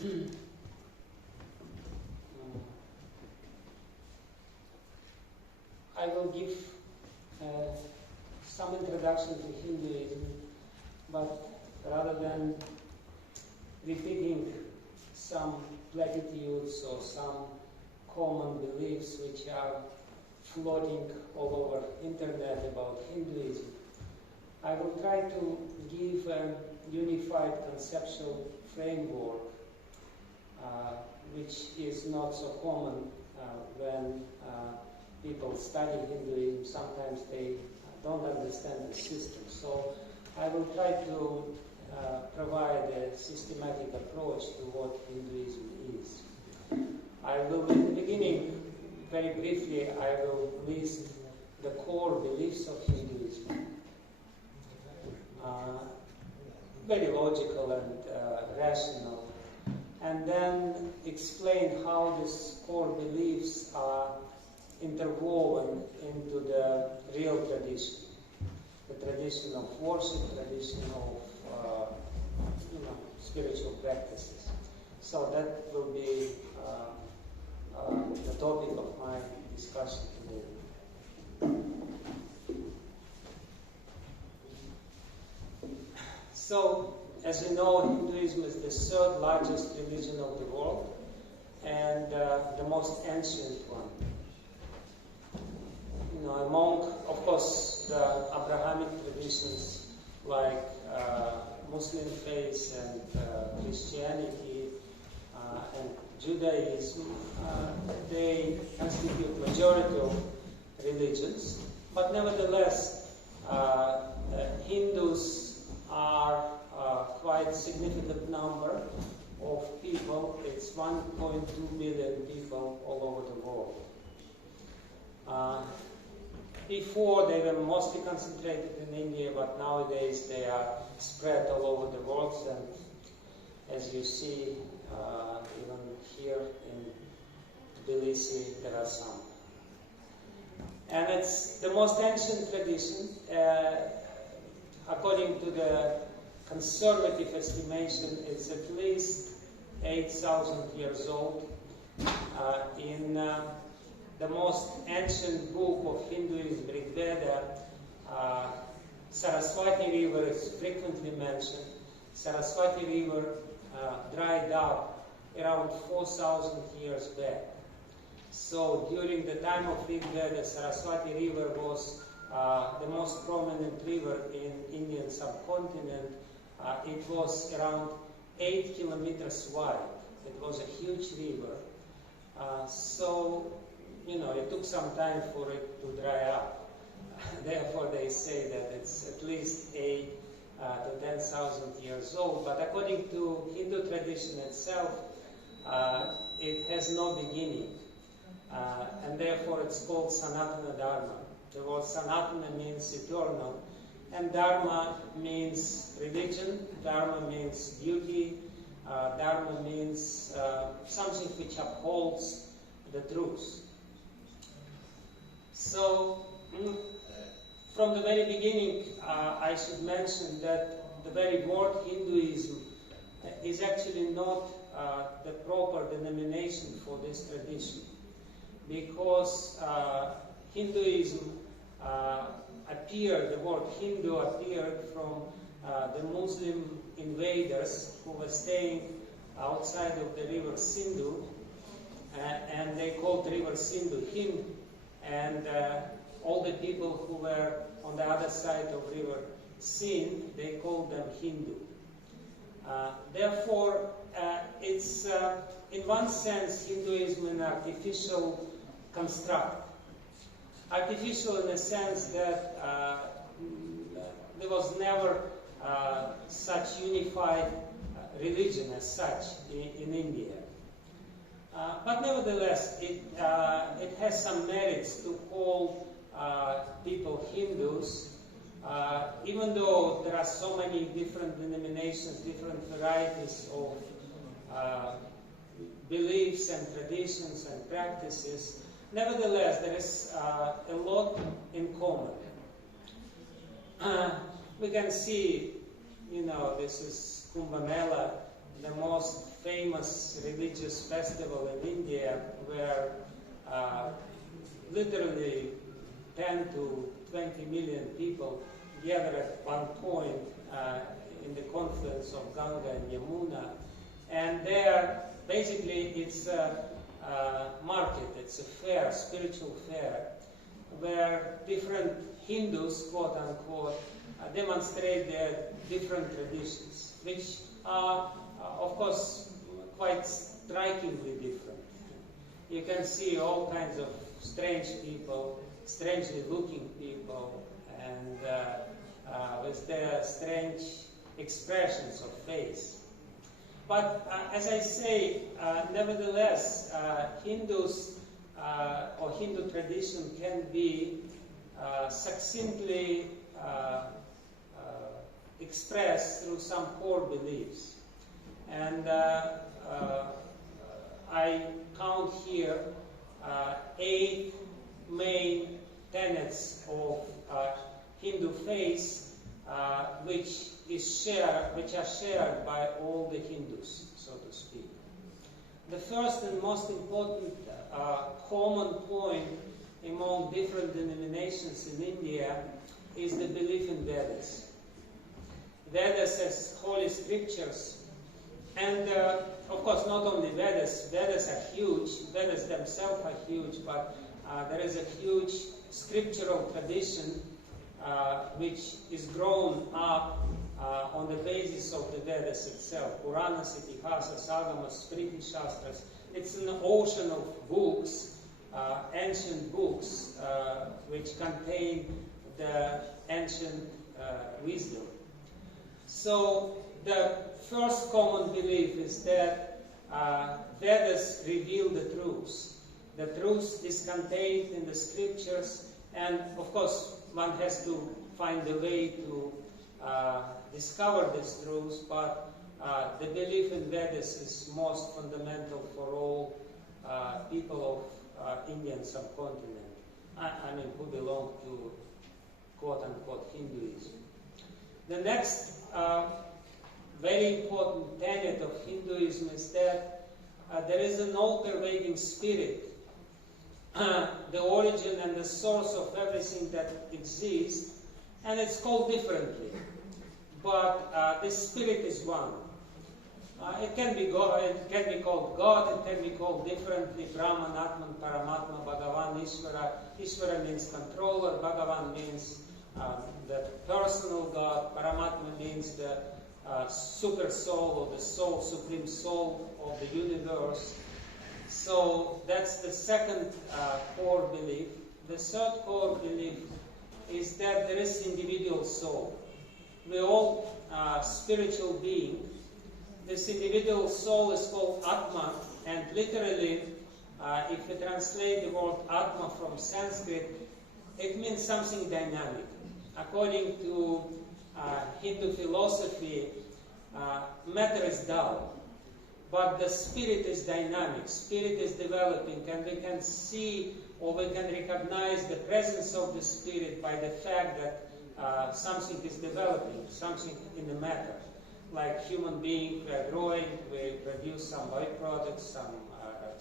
I will give some introduction to Hinduism, but rather than repeating some platitudes or some common beliefs which are floating all over internet about Hinduism, I will try to give a unified conceptual framework which is not so common when people study Hinduism. Sometimes they don't understand the system. So I will try to provide a systematic approach to what Hinduism is. I will, in the beginning, very briefly, I will list the core beliefs of Hinduism. Very logical and rational. And then explain how these core beliefs are interwoven into the real tradition. The tradition of worship, tradition of spiritual practices. So that will be the topic of my discussion today. So, as you know, Hinduism is the third largest religion of the world and the most ancient one. Among, of course, the Abrahamic traditions like Muslim faith and Christianity and Judaism, they constitute majority of religions, but nevertheless, Hindus are quite significant number of people. It's 1.2 billion people all over the world. Before, they were mostly concentrated in India, but nowadays they are spread all over the world. And as you see, even here in Tbilisi, there are some. And it's the most ancient tradition. According to the conservative estimation, it's at least 8,000 years old. In the most ancient book of Hinduism, Rig Veda, Saraswati River is frequently mentioned. Saraswati River dried up around 4,000 years back. So during the time of Rig Veda, Saraswati River was the most prominent river in Indian subcontinent. It was around 8 kilometers wide. It was a huge river. It took some time for it to dry up. Therefore, they say that it's at least 8 to 10,000 years old. But according to Hindu tradition itself, it has no beginning. And therefore, it's called Sanatana Dharma. The word Sanatana means eternal. And Dharma means religion. Dharma means duty. Dharma means something which upholds the truth. So, from the very beginning, I should mention that the very word Hinduism is actually not the proper denomination for this tradition, because Hinduism the word Hindu appeared from the Muslim invaders who were staying outside of the river Sindhu, and they called the river Sindhu Hind, and all the people who were on the other side of river Sind, they called them Hindu. Therefore, it's in one sense Hinduism an artificial construct. Artificial in the sense that there was never such unified religion as such in India. But nevertheless, it has some merits to call people Hindus, even though there are so many different denominations, different varieties of beliefs and traditions and practices. Nevertheless, there is a lot in common. We can see, this is Kumbh Mela the most famous religious festival in India, where literally 10 to 20 million people gather at one point in the confluence of Ganga and Yamuna. And there, basically, it's a market, it's a fair, spiritual fair, where different Hindus, quote unquote, demonstrate their different traditions, which are, of course, quite strikingly different. You can see all kinds of strange people, strangely looking people, and with their strange expressions of face. But as I say, nevertheless, Hindus or Hindu tradition can be succinctly expressed through some core beliefs. And I count here 8 main tenets of Hindu faith, which are shared by all the Hindus, so to speak. The first and most important common point among different denominations in India is the belief in Vedas. Vedas as holy scriptures, and of course not only Vedas. Vedas are huge. Vedas themselves are huge, but there is a huge scriptural tradition which is grown up on the basis of the Vedas itself. Puranas, Itihasas, Agamas, Smriti Shastras. It's an ocean of books, ancient books, which contain the ancient wisdom. So the first common belief is that Vedas reveal the truth. The truth is contained in the scriptures, and of course one has to find a way to discover this truth, but the belief in Vedas is most fundamental for all people of Indian subcontinent, I mean who belong to quote-unquote Hinduism. The next very important tenet of Hinduism is that there is an all-pervading spirit, the origin and the source of everything that exists, and it's called differently. But this spirit is one. It can be God, it can be called God, it can be called differently, Brahman, Atman, Paramatma, Bhagavan, Ishvara. Ishvara means controller, Bhagavan means the personal God, Paramatma means the super soul or the soul, supreme soul of the universe. So that's the second core belief. The third core belief is that there is individual soul. We're all spiritual beings. This individual soul is called Atma, and literally, if we translate the word Atma from Sanskrit, it means something dynamic. According to Hindu philosophy, matter is dull, but the spirit is dynamic, spirit is developing, and we can see or we can recognize the presence of the spirit by the fact that something is developing, something in the matter. Like human beings, we are growing, we produce some byproducts, some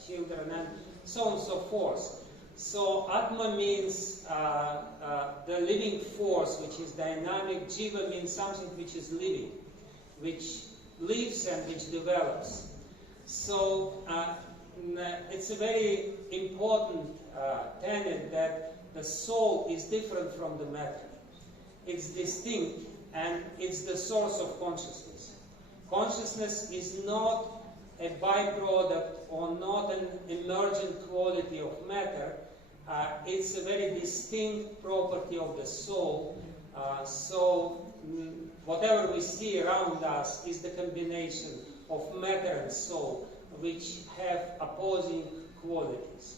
children, and so on and so forth. So Atma means the living force, which is dynamic. Jiva means something which is living, which lives and which develops. So it's a very important tenet that the soul is different from the matter. It's distinct, and it's the source of consciousness. Consciousness is not a byproduct or not an emergent quality of matter. It's a very distinct property of the soul. So whatever we see around us is the combination of matter and soul, which have opposing qualities.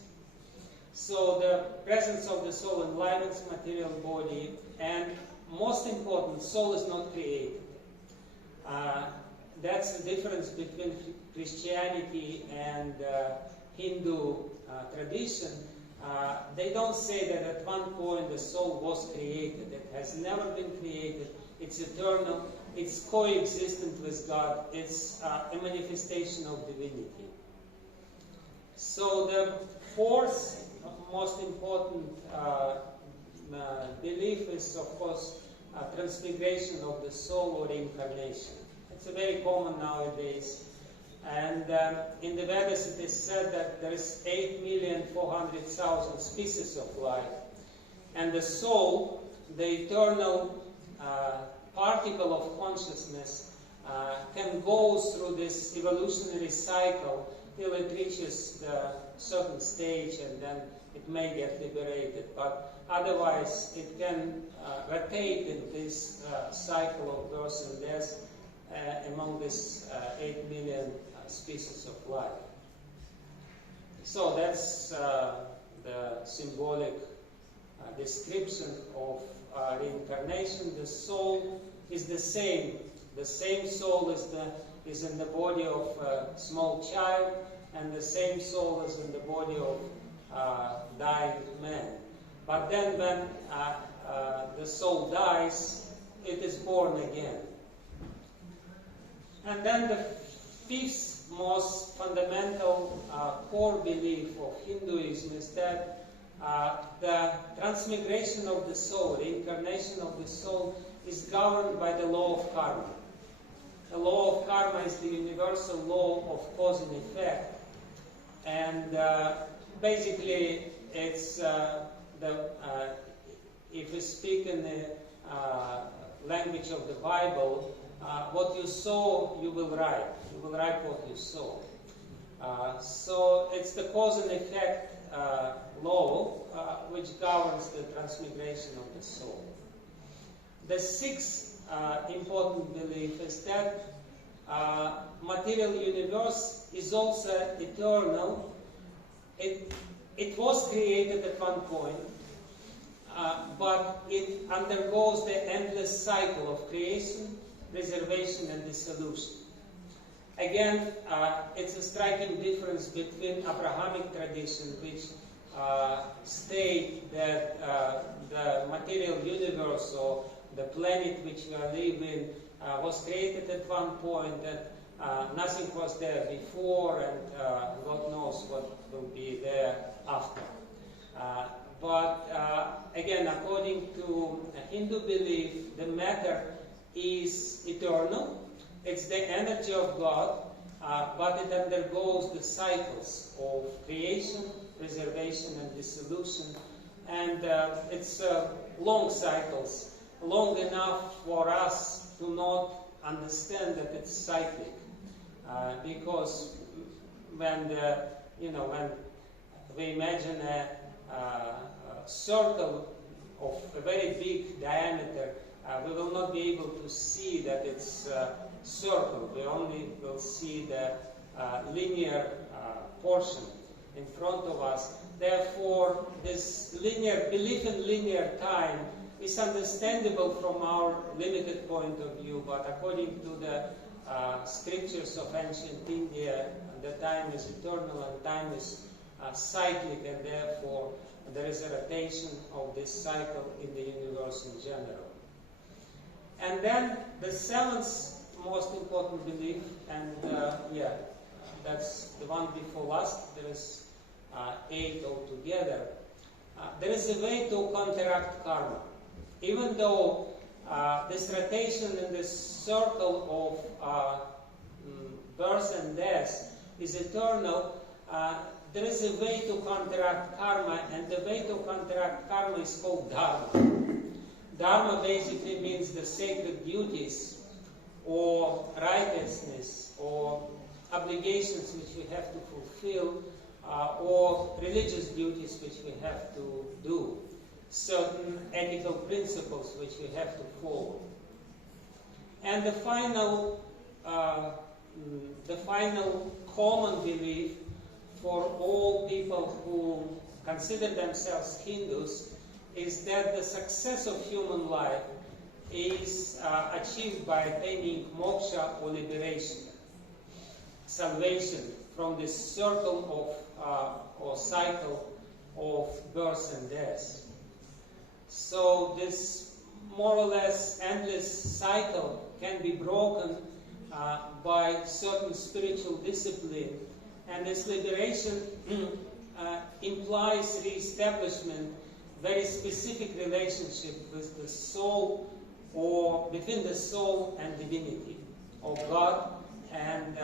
So the presence of the soul enlivens material body, and most important, soul is not created. That's the difference between Christianity and Hindu tradition. They don't say that at one point the soul was created. It has never been created. It's eternal. it's coexistent with God, it's a manifestation of divinity. So the fourth most important belief is, of course, transmigration of the soul or reincarnation. It's very common nowadays. And in the Vedas it is said that there is 8,400,000 species of life. And the soul, the eternal particle of consciousness, can go through this evolutionary cycle till it reaches a certain stage, and then it may get liberated. But otherwise, it can rotate in this cycle of birth and death among this 8 million species of life. So that's the symbolic description of reincarnation. The soul is the same. The same soul is in the body of a small child, and the same soul is in the body of dying man. But then when the soul dies, it is born again. And then the fifth most fundamental core belief of Hinduism is that the transmigration of the soul, the incarnation of the soul, is governed by the law of karma. The law of karma is the universal law of cause and effect. And basically, it's if we speak in the language of the Bible, what you sow, you will reap. You will reap what you sow. So it's the cause and effect law which governs the transmigration of the soul. The sixth important belief is that material universe is also eternal. It was created at one point, but it undergoes the endless cycle of creation, preservation, and dissolution. Again, it's a striking difference between Abrahamic tradition, which state that the material universe or the planet which we are living was created at one point, that nothing was there before, and God knows what will be there after. But again, according to Hindu belief, the matter is eternal. It's the energy of God, but it undergoes the cycles of creation, preservation, and dissolution. And it's long cycles, long enough for us to not understand that it's cyclic. Because when when we imagine a circle of a very big diameter, we will not be able to see that it's a circle. We only will see the linear portion in front of us. Therefore, this belief in linear time is understandable from our limited point of view, but according to the scriptures of ancient India, the time is eternal and time is cyclic, and therefore there is a rotation of this cycle in the universe in general. And then the seventh most important belief, and that's the one before last, there is 8 altogether. There is a way to counteract karma. Even though this rotation in this circle of birth and death is eternal, there is a way to counteract karma, and the way to counteract karma is called dharma. Dharma basically means the sacred duties or righteousness or obligations which we have to fulfill, or religious duties which we have to do, certain ethical principles which we have to follow. And the final common belief for all people who consider themselves Hindus is that the success of human life is achieved by attaining moksha or liberation, salvation from this circle of or cycle of birth and death. So this more or less endless cycle can be broken by certain spiritual discipline, and this liberation implies re-establishment, very specific relationship with the soul, or between the soul and divinity, or God and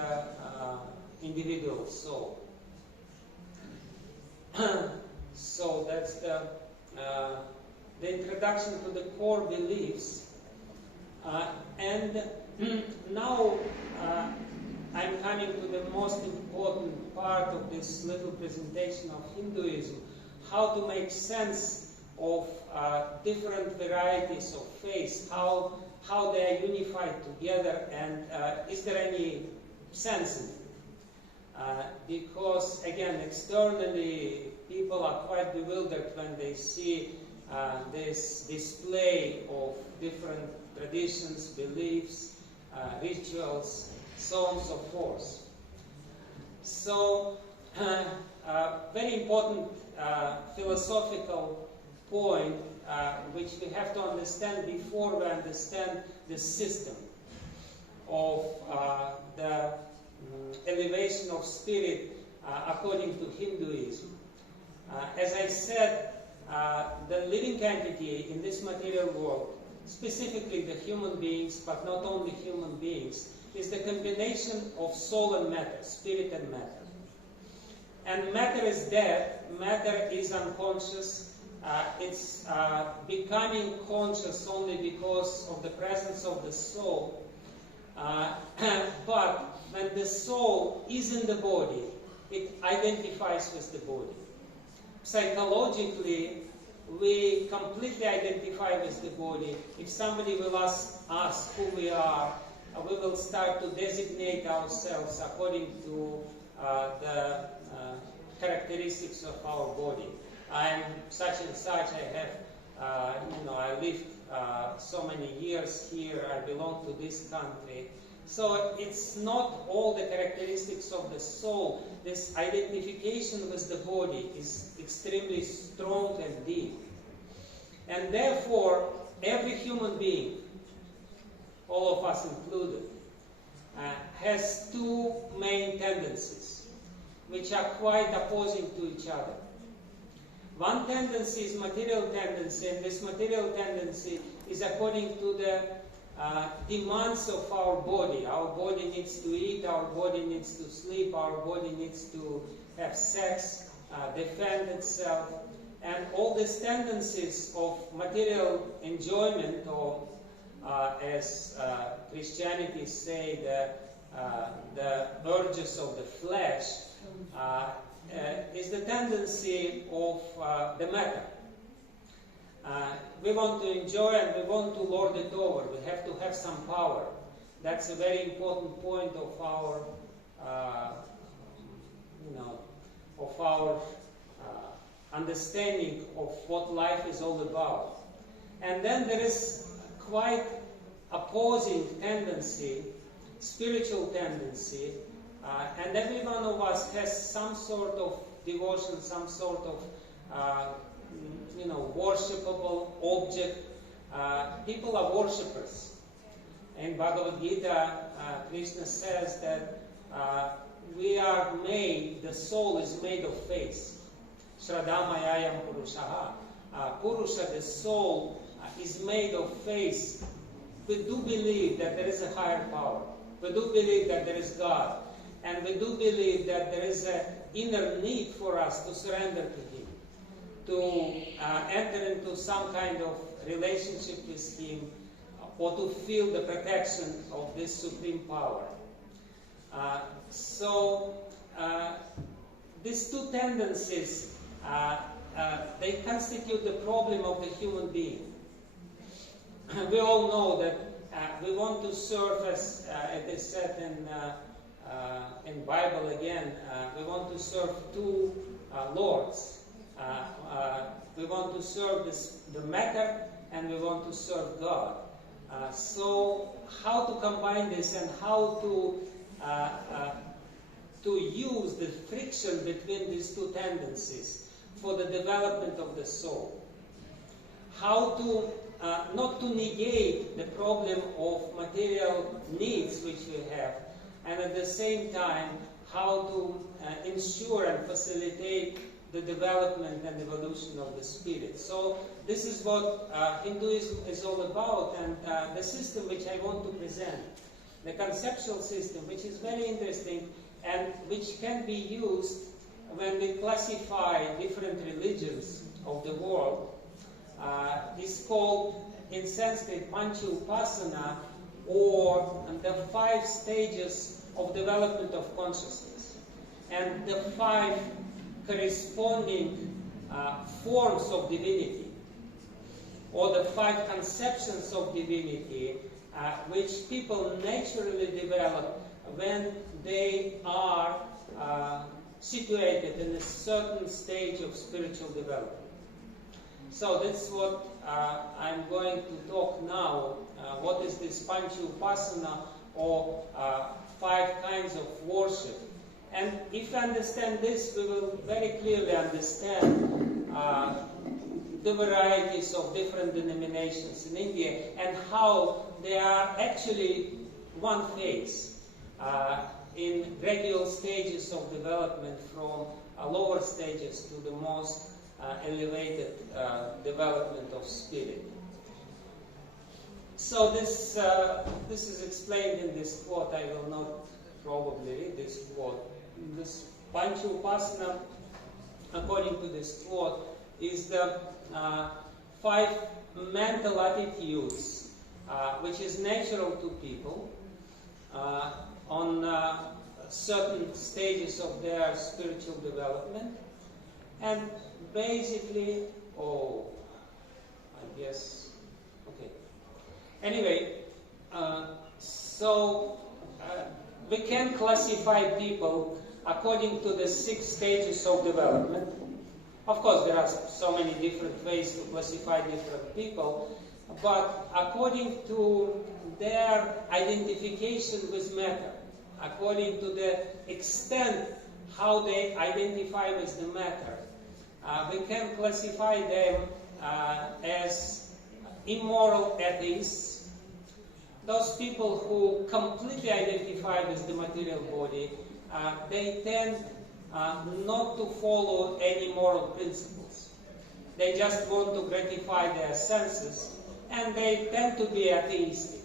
individual soul. So that's the introduction to the core beliefs. And now I'm coming to the most important part of this little presentation of Hinduism, how to make sense of different varieties of faith, how they are unified together, and is there any sense in it? Because, again, externally, people are quite bewildered when they see this display of different traditions, beliefs, rituals, so on and so forth. So, very important philosophical point which we have to understand before we understand the system of the elevation of spirit according to Hinduism. As I said, the living entity in this material world, specifically the human beings, but not only human beings, is the combination of soul and matter, spirit and matter. And matter is dead, matter is unconscious, it's becoming conscious only because of the presence of the soul. But when the soul is in the body, it identifies with the body. Psychologically, we completely identify with the body. If somebody will ask who we are, we will start to designate ourselves according to the characteristics of our body. I'm such and such, I have, I lived so many years here, I belong to this country. So it's not all the characteristics of the soul. This identification with the body is extremely strong and deep. And therefore, every human being, all of us included, has two main tendencies, which are quite opposing to each other. One tendency is material tendency, and this material tendency is according to the demands of our body. Our body needs to eat, our body needs to sleep, our body needs to have sex, defend itself, and all these tendencies of material enjoyment, or as Christianity say, the urges of the flesh, is the tendency of the matter. We want to enjoy and we want to lord it over. We have to have some power. That's a very important point of our, understanding of what life is all about. And then there is quite opposing tendency, spiritual tendency, and every one of us has some sort of devotion, some sort of worshipable object. People are worshippers. In Bhagavad Gita, Krishna says that we are made, the soul is made of faith. Shraddhamayayam Purushaha. Purusha, the soul, is made of faith. We do believe that there is a higher power. We do believe that there is God. And we do believe that there is an inner need for us to surrender to Him, to enter into some kind of relationship with Him, or to feel the protection of this supreme power. These two tendencies, they constitute the problem of the human being. We all know that we want to serve, as it is said in Bible again, we want to serve two lords. We want to serve the matter, and we want to serve God. So how to combine this, and how to use the friction between these two tendencies for the development of the soul? How to not to negate the problem of material needs which we have, and at the same time how to ensure and facilitate the development and evolution of the spirit. So this is what Hinduism is all about, and the system which I want to present, the conceptual system, which is very interesting and which can be used when we classify different religions of the world, is called in Sanskrit Panchupasana, or the 5 stages of development of consciousness, and the 5 corresponding forms of divinity, or the 5 conceptions of divinity which people naturally develop when they are situated in a certain stage of spiritual development. So that's what I'm going to talk now. What is this Panchupasana, or 5 kinds of worship? And if we understand this, we will very clearly understand the varieties of different denominations in India and how they are actually one phase in gradual stages of development from lower stages to the most elevated development of spirit. So this is explained in this quote. I will not probably read this quote. This Panchupasana, according to this quote, is the 5 mental attitudes which is natural to people on certain stages of their spiritual development. And basically, I guess, okay. Anyway, so we can classify people according to the 6 stages of development. Of course, there are so many different ways to classify different people, but according to their identification with matter, according to the extent how they identify with the matter, we can classify them as immoral atheists, those people who completely identify with the material body. They tend not to follow any moral principles. They just want to gratify their senses, and they tend to be atheistic.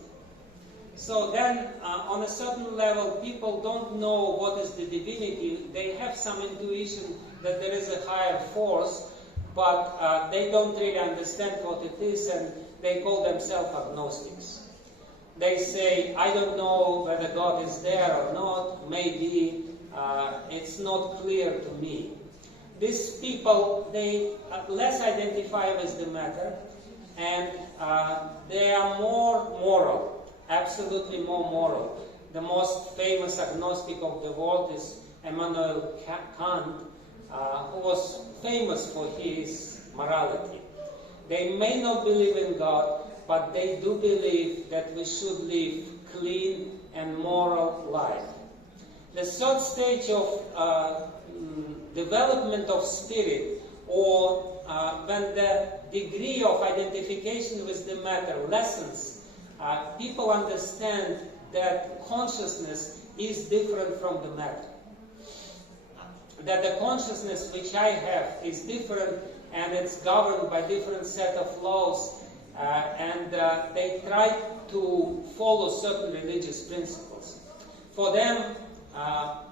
So then, on a certain level, people don't know what is the divinity. They have some intuition that there is a higher force, but they don't really understand what it is, and they call themselves agnostics. They say, I don't know whether God is there or not, maybe it's not clear to me. These people, they less identify with the matter, and they are more moral, absolutely more moral. The most famous agnostic of the world is Immanuel Kant, who was famous for his morality. They may not believe in God, but they do believe that we should live clean and moral life. The 3rd stage of development of spirit, or when the degree of identification with the matter lessens, people understand that consciousness is different from the matter. That the consciousness which I have is different, and it's governed by different set of laws, and they try to follow certain religious principles. For them,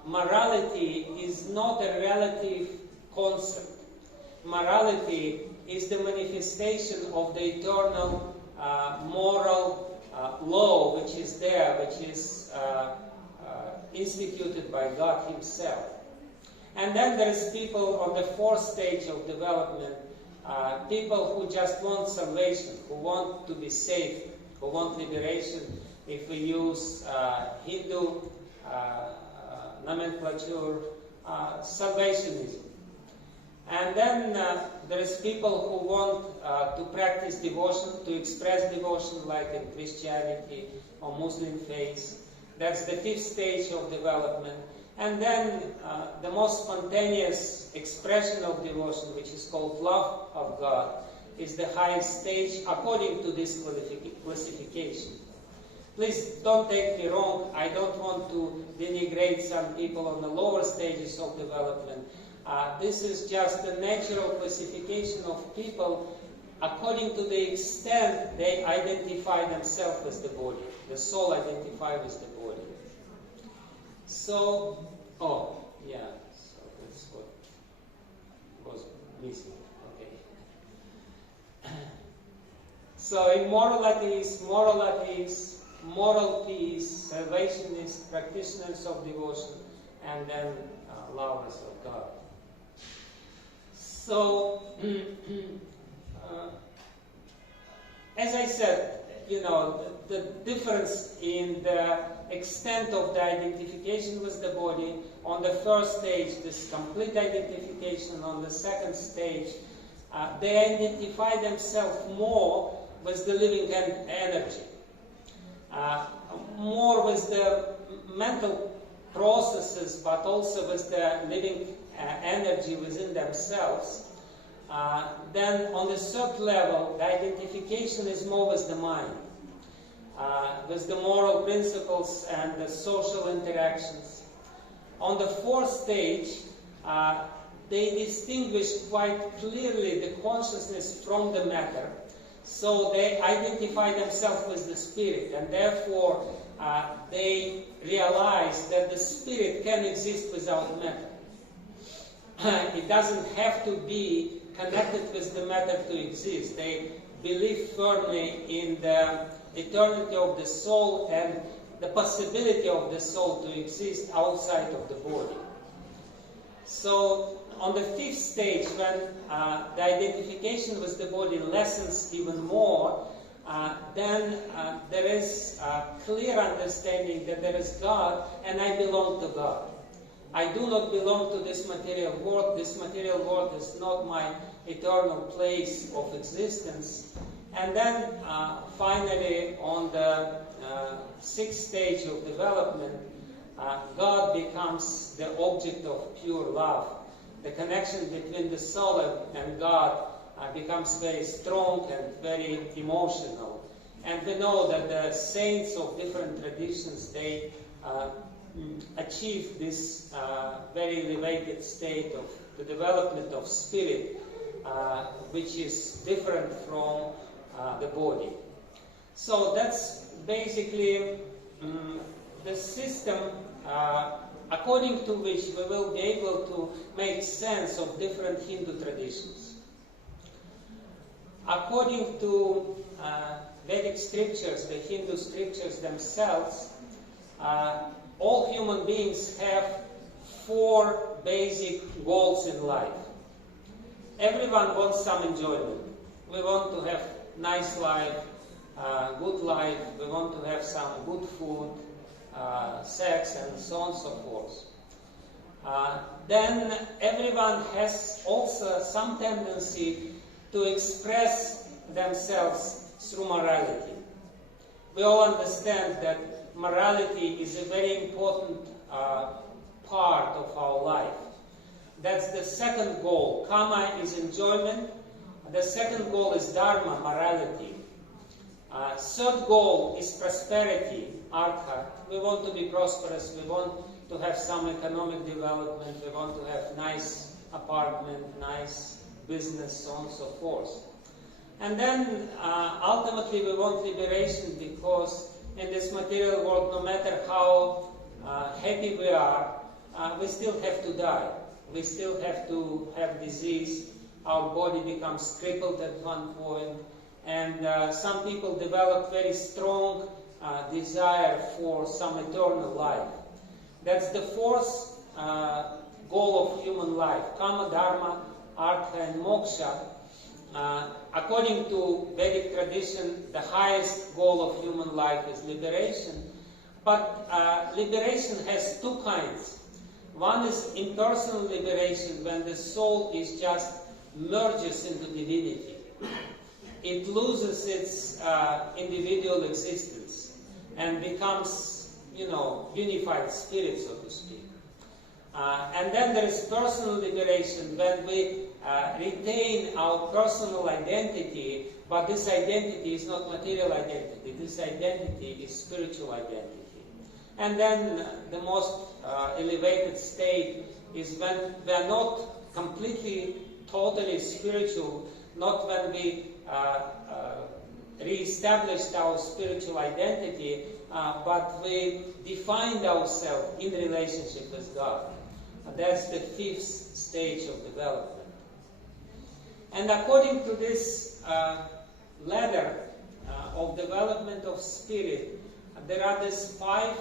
morality is not a relative concept. Morality is the manifestation of the eternal moral law which is there, which is instituted by God Himself. And then there's people on the 4th stage of development, people who just want salvation, who want to be saved, who want liberation. If we use Hindu nomenclature, salvationism. And then there's people who want to practice devotion, to express devotion, like in Christianity or Muslim faith. That's the 5th stage of development. And then the most spontaneous expression of devotion, which is called love of God, is the highest stage according to this classification. Please don't take me wrong, I don't want to denigrate some people on the lower stages of development. This is just the natural classification of people according to the extent they identify themselves with the body. The soul identifies with the body. So, so that's what was missing. Okay. So in moralities, moral peace, salvationists, practitioners of devotion, and then lovers of God. So, as I said, the difference in the extent of the identification with the body, on the first stage, this complete identification, on the second stage, they identify themselves more with the living energy, more with the mental processes, but also with the living energy within themselves. Then on the third level, the identification is more with the mind, with the moral principles and the social interactions. On the fourth stage, they distinguish quite clearly the consciousness from the matter. So they identify themselves with the spirit, and therefore they realize that the spirit can exist without matter. It doesn't have to be connected with the matter to exist. They believe firmly in the eternity of the soul and the possibility of the soul to exist outside of the body. So on the fifth stage, when the identification with the body lessens even more, then there is a clear understanding that there is God and I belong to God. I do not belong to this material world. This material world is not my eternal place of existence. And then finally, on the sixth stage of development, God becomes the object of pure love. The connection between the soul and God becomes very strong and very emotional. And we know that the saints of different traditions, they achieve this very elevated state of the development of spirit, which is different from the body. So that's basically the system according to which we will be able to make sense of different Hindu traditions. According to Vedic scriptures, the Hindu scriptures themselves, all human beings have four basic goals in life. Everyone wants some enjoyment. We want to have nice life, good life, we want to have some good food, sex, and so on and so forth. Then everyone has also some tendency to express themselves through morality. We all understand that morality is a very important part of our life. That's the second goal. Karma is enjoyment. The second goal is dharma, morality. Third goal is prosperity, artha. We want to be prosperous. We want to have some economic development. We want to have nice apartment, nice business, so on and so forth. And then ultimately we want liberation, because in this material world, no matter how happy we are, we still have to die. We still have to have disease. Our body becomes crippled at one point. And some people develop very strong desire for some eternal life. That's the fourth goal of human life. Kama, dharma, artha, and moksha. According to Vedic tradition, the highest goal of human life is liberation. But liberation has two kinds. One is impersonal liberation, when the soul is just merges into divinity. It loses its individual existence and becomes, unified spirit, so to speak. And then there is personal liberation, when we retain our personal identity, but this identity is not material identity. This identity is spiritual identity. And then the most elevated state is when we are not completely, totally spiritual, not when we re-established our spiritual identity, but we defined ourselves in relationship with God. That's the fifth stage of development. And according to this ladder of development of spirit, there are these five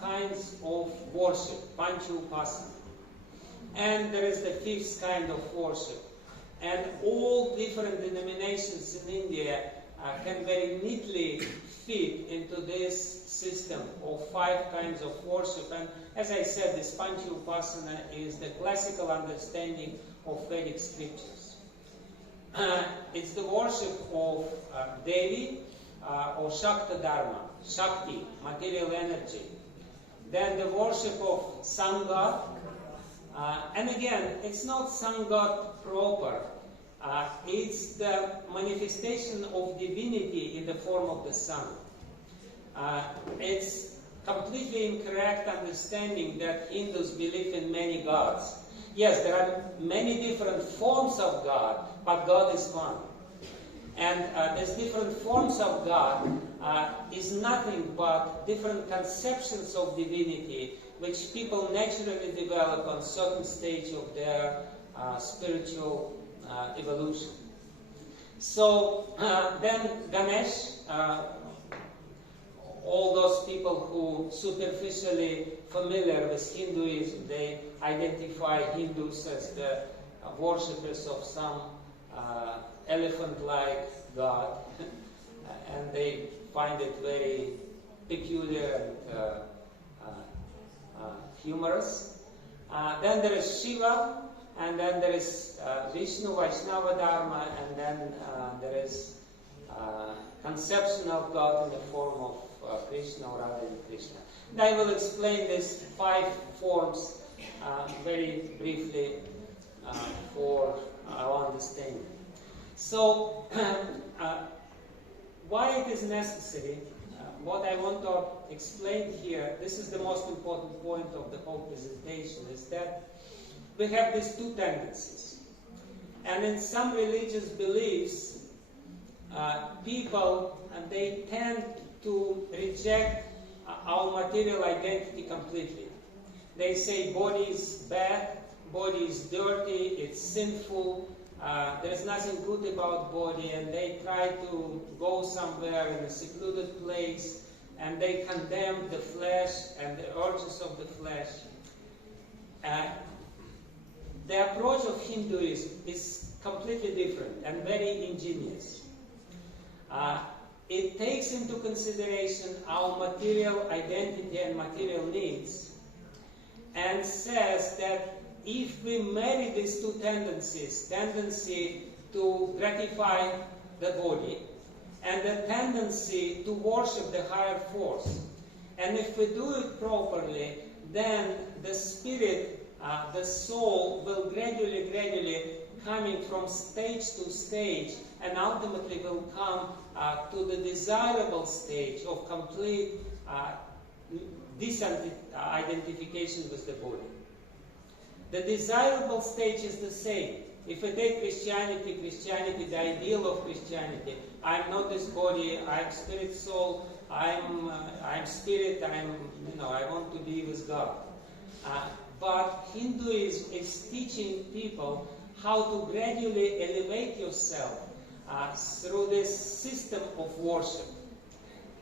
kinds of worship, panchupasana. And there is the fifth kind of worship. And all different denominations in India can very neatly fit into this system of five kinds of worship. And as I said, this panchupasana is the classical understanding of Vedic scriptures. It's the worship of Devi or Shakta Dharma, Shakti, material energy. Then the worship of Sun God. And again, it's not Sun God proper. It's the manifestation of divinity in the form of the sun. It's completely incorrect understanding that Hindus believe in many gods. Yes, there are many different forms of God, but God is one. And these different forms of God is nothing but different conceptions of divinity which people naturally develop on certain stage of their spiritual evolution. So then Ganesh, all those people who superficially familiar with Hinduism, they identify Hindus as the worshippers of some elephant-like god, and they find it very peculiar and humorous. Then there is Shiva, and then there is Vishnu, Vaishnava Dharma, and then there is conception of God in the form of Krishna or Radha and Krishna. And I will explain these five forms very briefly for our understanding. So, why it is necessary, what I want to explain here, this is the most important point of the whole presentation, is that we have these two tendencies. And in some religious beliefs, people, they tend to reject our material identity completely. They say body is bad, body is dirty, it's sinful, there's nothing good about body, and they try to go somewhere in a secluded place, and they condemn the flesh and the urges of the flesh. The approach of Hinduism is completely different and very ingenious. It takes into consideration our material identity and material needs, and says that if we marry these two tendencies, tendency to gratify the body and the tendency to worship the higher force, and if we do it properly, then the spirit, the soul will gradually coming from stage to stage, and ultimately will come to the desirable stage of complete disidentification with the body. The desirable stage is the same. If we take Christianity, the ideal of Christianity, I'm not this body, I'm spirit, soul, I'm spirit, I want to be with God. But Hinduism is teaching people how to gradually elevate yourself through this system of worship.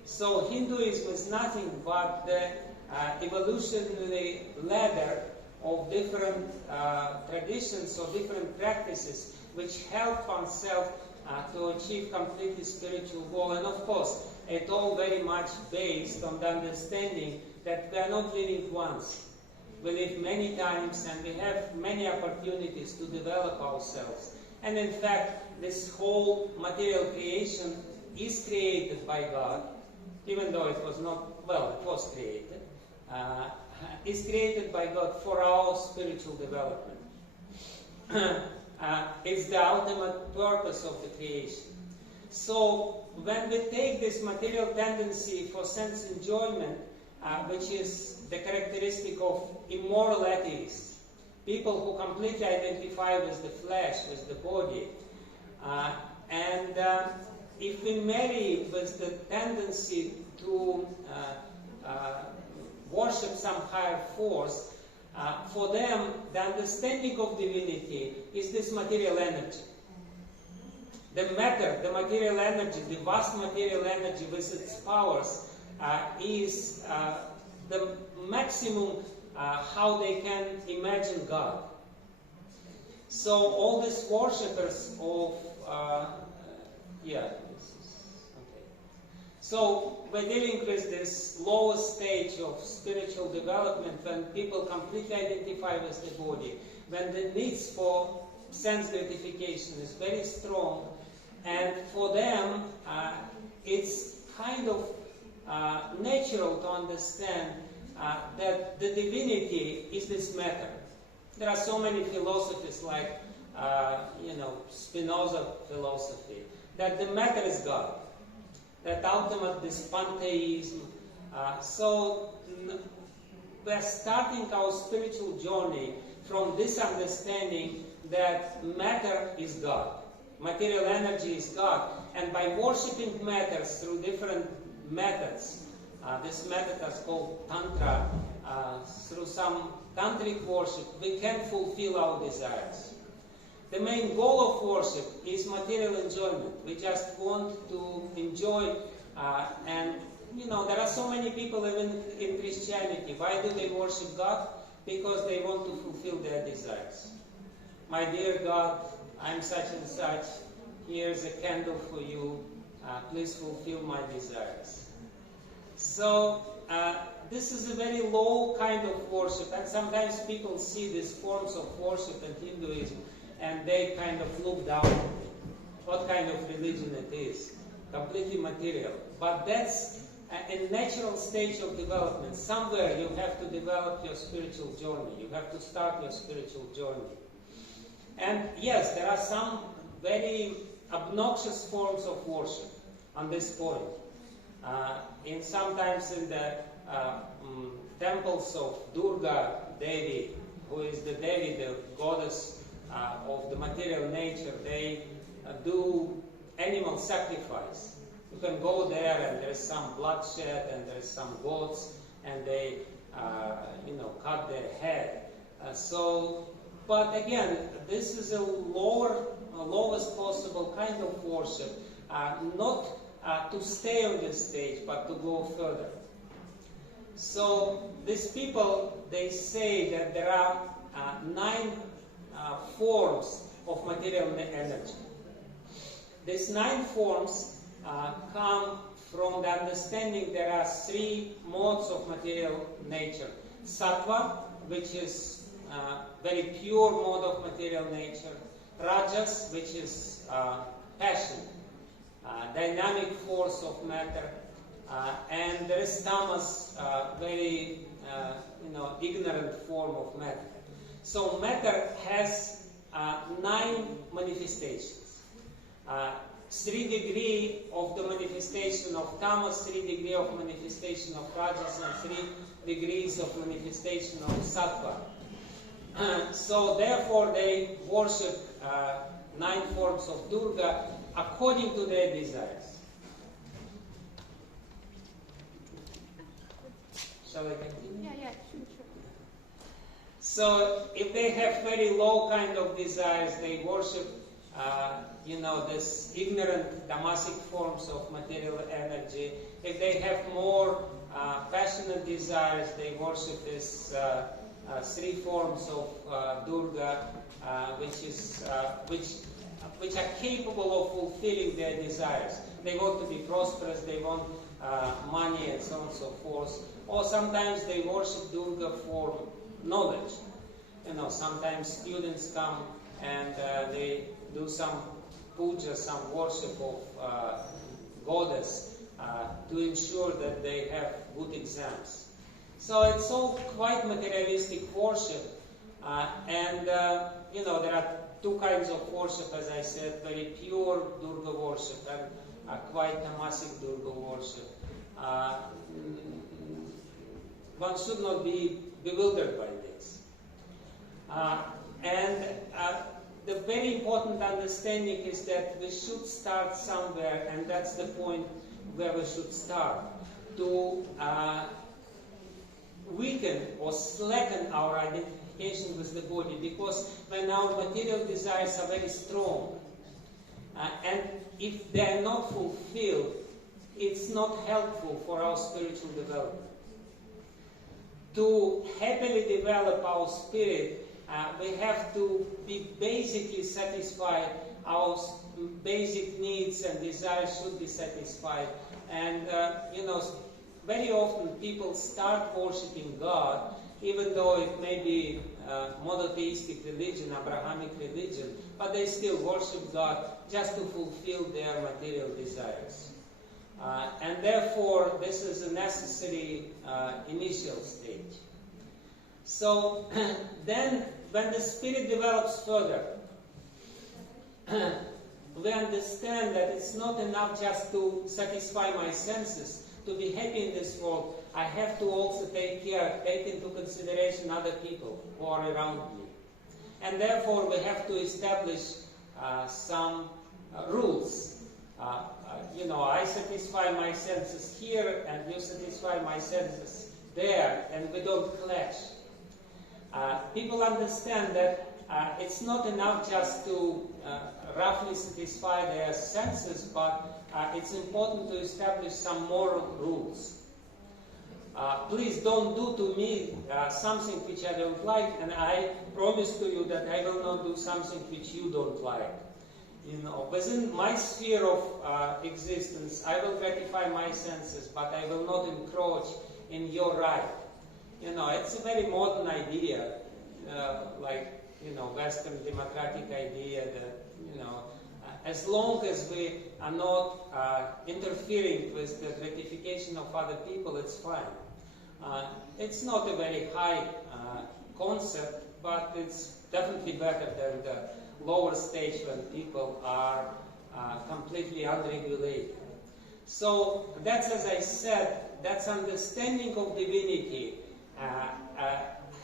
So Hinduism is nothing but the evolutionary ladder of different traditions or different practices which help oneself to achieve completely spiritual goal. And of course, it all very much based on the understanding that we are not living once. We live many times, and we have many opportunities to develop ourselves. And in fact, this whole material creation is created by God, even though it was not, well, it was created. Is created by God for our spiritual development. it's the ultimate purpose of the creation. So when we take this material tendency for sense enjoyment, which is the characteristic of immoral atheists, people who completely identify with the flesh, with the body, and if we marry it with the tendency to worship some higher force, for them the understanding of divinity is this material energy. The matter, the material energy, the vast material energy with its powers is the maximum how they can imagine God. So all these worshippers of So we're dealing with this lowest stage of spiritual development when people completely identify with the body, when the needs for sense gratification is very strong, and for them it's kind of natural to understand that the divinity is this matter. There are so many philosophies like Spinoza philosophy, that the matter is God, that ultimate this pantheism. So we're starting our spiritual journey from this understanding that matter is God, material energy is God, and by worshipping matters through different methods, this method is called Tantra, through some tantric worship, we can fulfill our desires. The main goal of worship is material enjoyment. We just want to enjoy, and there are so many people even in Christianity. Why do they worship God? Because they want to fulfill their desires. My dear God, I'm such and such. Here's a candle for you. Please fulfill my desires. So this is a very low kind of worship, and sometimes people see these forms of worship in Hinduism and they kind of look down on it. What kind of religion it is? Completely material. But that's a natural stage of development. Somewhere you have to develop your spiritual journey. You have to start your spiritual journey. And yes, there are some very obnoxious forms of worship on this point. Sometimes in the temples of Durga Devi, who is the Devi, the goddess of the material nature, they do animal sacrifice. You can go there and there's some bloodshed and there's some goats and they cut their head. But again, this is a lowest possible kind of worship, not to stay on this stage, but to go further. So these people, they say that there are 9 forms of material energy. These 9 forms come from the understanding there are 3 modes of material nature. Sattva, which is very pure mode of material nature. Rajas, which is passion, dynamic force of matter. And there is tamas, very ignorant form of matter. So matter has 9 manifestations. 3 degrees of the manifestation of tamas, 3 degrees of manifestation of rajas, and 3 degrees of manifestation of sattva. So therefore they worship 9 forms of Durga according to their desires. Shall I continue? Yeah, sure. So if they have very low kind of desires, they worship, this ignorant tamasic forms of material energy. If they have more passionate desires, they worship this 3 forms of Durga, which are capable of fulfilling their desires. They want to be prosperous, they want money, and so on and so forth. Or sometimes they worship Durga for knowledge. Sometimes students come and they do some puja, some worship of goddess to ensure that they have good exams. So it's all quite materialistic worship, and there are two kinds of worship, as I said, very pure Durga worship and quite tamasic Durga worship. One should not be bewildered by this. The very important understanding is that we should start somewhere, and that's the point where we should start, to weaken or slacken our identification with the body, because when our material desires are very strong, and if they are not fulfilled, it's not helpful for our spiritual development. To happily develop our spirit, we have to be basically satisfied. Our basic needs and desires should be satisfied. And, very often people start worshipping God, even though it may be monotheistic religion, Abrahamic religion, but they still worship God just to fulfill their material desires. And therefore, this is a necessary initial stage. So then, when the spirit develops further, we understand that it's not enough just to satisfy my senses. To be happy in this world, I have to also take into consideration other people who are around me. And therefore, we have to establish some rules. I satisfy my senses here, and you satisfy my senses there, and we don't clash. People understand that it's not enough just to roughly satisfy their senses, but it's important to establish some moral rules. Please don't do to me something which I don't like, and I promise to you that I will not do something which you don't like. Within my sphere of existence, I will gratify my senses, but I will not encroach in your right. It's a very modern idea, Western democratic idea that, as long as we are not interfering with the gratification of other people, it's fine. It's not a very high concept, but it's definitely better than the lower stage when people are completely unregulated. So that's, as I said, that's understanding of divinity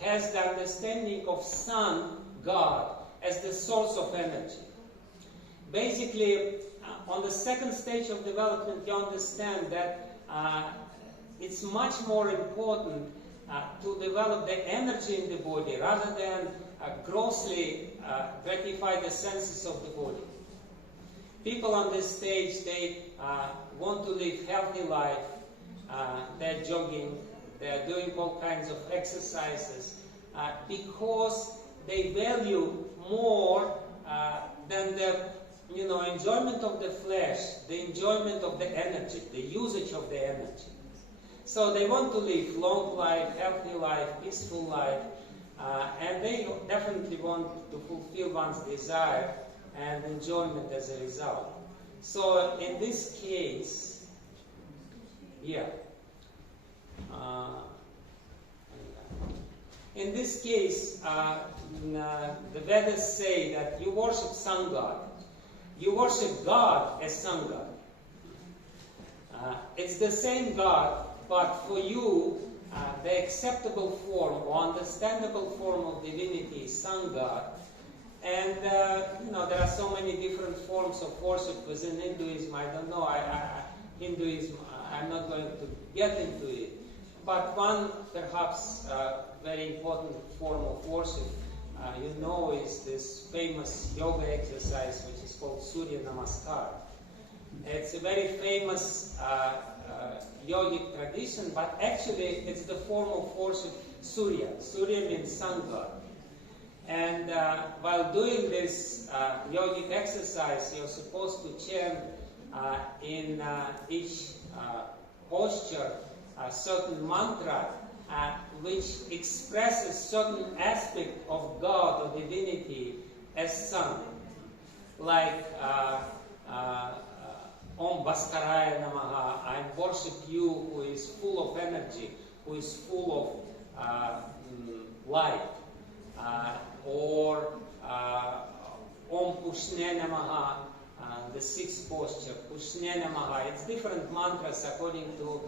has the understanding of Son, God, as the source of energy. Basically, on the second stage of development, you understand that it's much more important to develop the energy in the body rather than grossly gratify the senses of the body. People on this stage, they want to live healthy life, they're jogging, they're doing all kinds of exercises because they value more than the enjoyment of the flesh, the enjoyment of the energy, the usage of the energy. So they want to live long life, healthy life, peaceful life, and they definitely want to fulfill one's desire and enjoyment as a result. So in this case, in this case, the Vedas say that you worship Sun God. You worship God as Sun God. It's the same God, but for you, the acceptable form or understandable form of divinity is Sun God. And there are so many different forms of worship within Hinduism. I don't know. Hinduism, I'm not going to get into it. But one, perhaps, very important form of worship, is this famous yoga exercise, which is called Surya Namaskar. It's a very famous yogic tradition, but actually it's the form of worship Surya. Surya means sun god. And while doing this yogic exercise, you're supposed to chant in each posture a certain mantra which expresses certain aspect of God or divinity as sun. Like Om Bhaskaraya Namaha, I worship you who is full of energy, who is full of light. Or Pushne Namaha, the sixth posture, Pushne Namaha. It's different mantras according to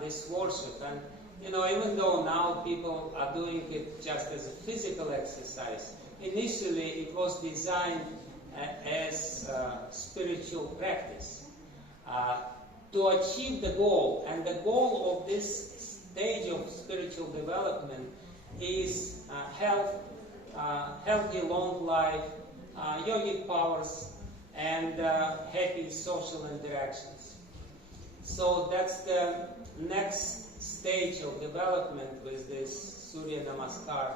this worship. And even though now people are doing it just as a physical exercise, initially it was designed as spiritual practice to achieve the goal. And the goal of this stage of spiritual development is health, healthy long life, yogic powers, and happy social interactions. So that's the next stage of development with this Surya Namaskar.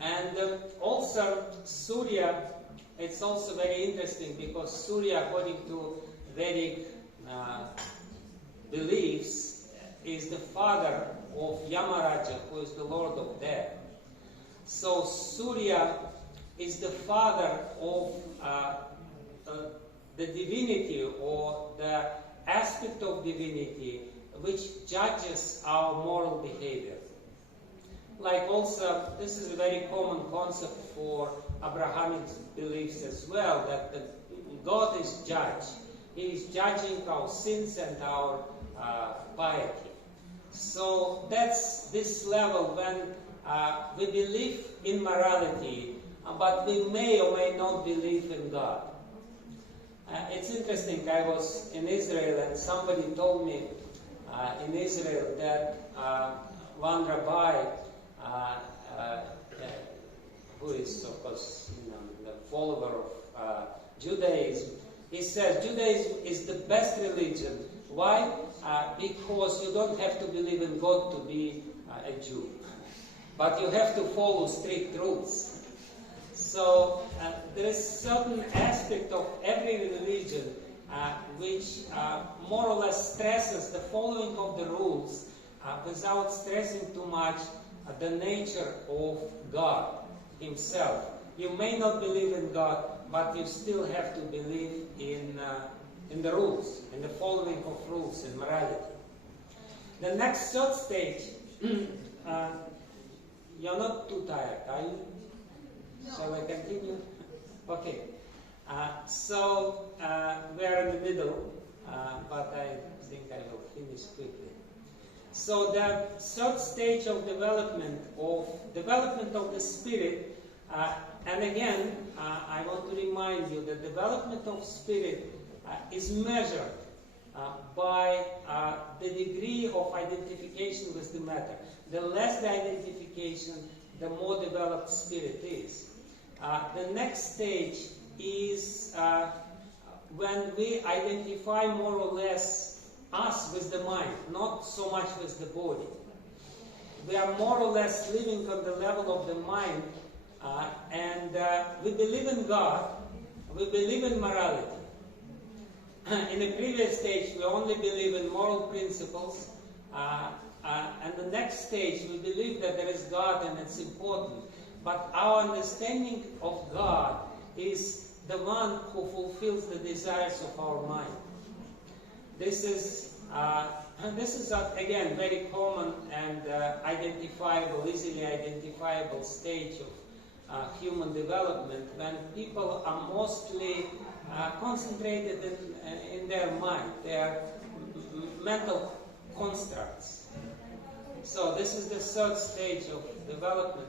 And also Surya, it's also very interesting because Surya, according to Vedic beliefs, is the father of Yamaraja, who is the Lord of Death. So Surya is the father of the divinity, or the aspect of divinity which judges our moral behavior. Like also, this is a very common concept for Abrahamic beliefs as well, that God is judge. He is judging our sins and our piety. So that's this level when we believe in morality, but we may or may not believe in God. It's interesting, I was in Israel and somebody told me in Israel that one rabbi, who is of course the follower of Judaism, he says Judaism is the best religion. Why? Because you don't have to believe in God to be a Jew, but you have to follow strict rules. So there is certain aspect of every religion which more or less stresses the following of the rules without stressing too much the nature of God Himself. You may not believe in God, but you still have to believe in the rules, in the following of rules, in morality. The next third stage, you're not too tired, are you? Shall I continue? Okay. So we are in the middle, but I think I will finish quickly. So the third stage of development of the spirit, and again, I want to remind you that development of spirit is measured by the degree of identification with the matter. The less the identification, the more developed spirit is. The next stage is when we identify more or less us with the mind, not so much with the body. We are more or less living on the level of the mind, and we believe in God, we believe in morality. In the previous stage, we only believe in moral principles, and the next stage, we believe that there is God and it's important. But our understanding of God is the one who fulfills the desires of our mind. This is again very common and identifiable, easily identifiable stage of human development, when people are mostly concentrated in their mind, their mental constructs. So this is the third stage of development.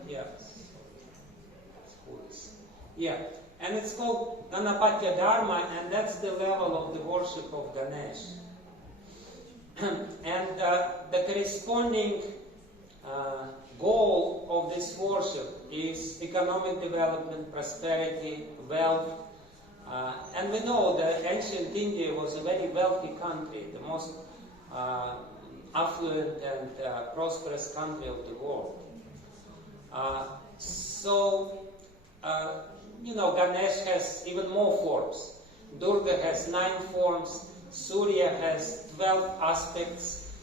Yeah, and it's called Ganapatya Dharma, and that's the level of the worship of Ganesh. And the corresponding goal of this worship is economic development, prosperity, wealth. And we know that ancient India was a very wealthy country, the most affluent and prosperous country of the world. Ganesh has even more forms. Durga has 9 forms. Surya has 12 aspects,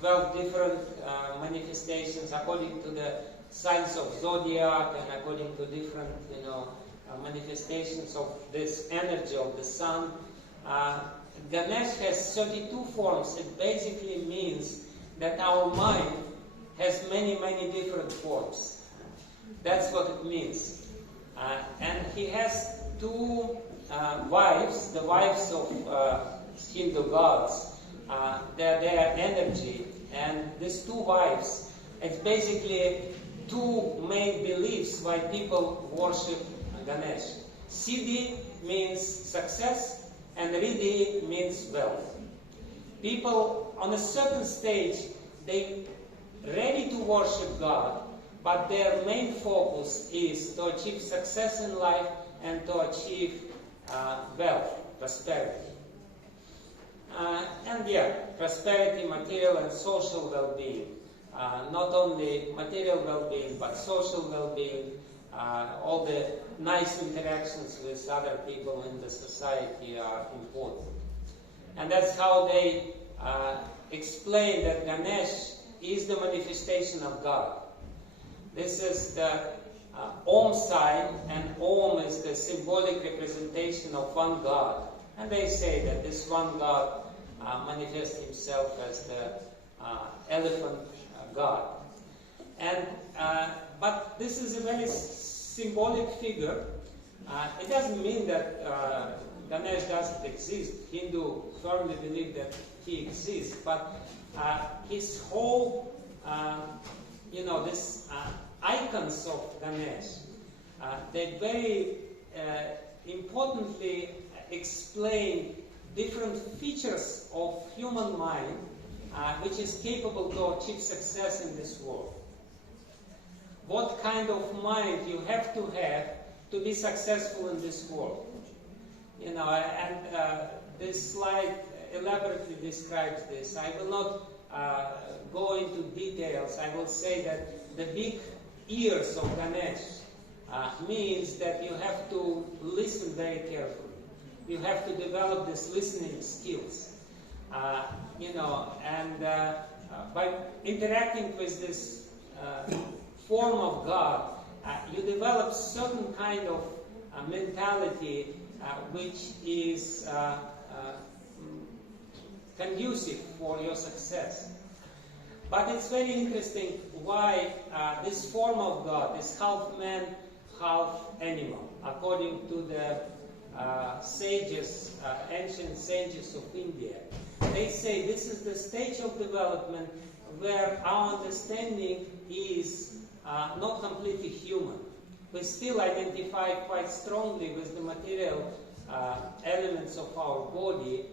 12 different manifestations according to the signs of zodiac and according to different, manifestations of this energy of the sun. Ganesh has 32 forms. It basically means that our mind has many, many different forms. That's what it means. And he has two wives, the wives of Hindu gods. They're their energy, and these two wives, it's basically two main beliefs why people worship Ganesh. Siddhi means success, and Riddhi means wealth. People on a certain stage, they ready to worship God, but their main focus is to achieve success in life and to achieve wealth, prosperity. And yeah, prosperity, material and social well-being. Not only material well-being, but social well-being, all the nice interactions with other people in the society are important. And that's how they explain that Ganesh is the manifestation of God. This is the Om sign, and Om is the symbolic representation of one God. And they say that this one God manifests himself as the elephant God. And but this is a very symbolic figure. It doesn't mean that Ganesh doesn't exist. Hindu firmly believe that he exists, but his whole, this icons of Ganesh, they very importantly explain different features of human mind which is capable to achieve success in this world. What kind of mind you have to be successful in this world. This slide elaborately describes this. I will not go into details. I will say that the big ears of Ganesh means that you have to listen very carefully. You have to develop these listening skills. By interacting with this form of God, you develop certain kind of mentality which is conducive for your success. But it's very interesting why this form of God is half man, half animal, according to the sages, ancient sages of India. They say this is the stage of development where our understanding is not completely human. We still identify quite strongly with the material elements of our body,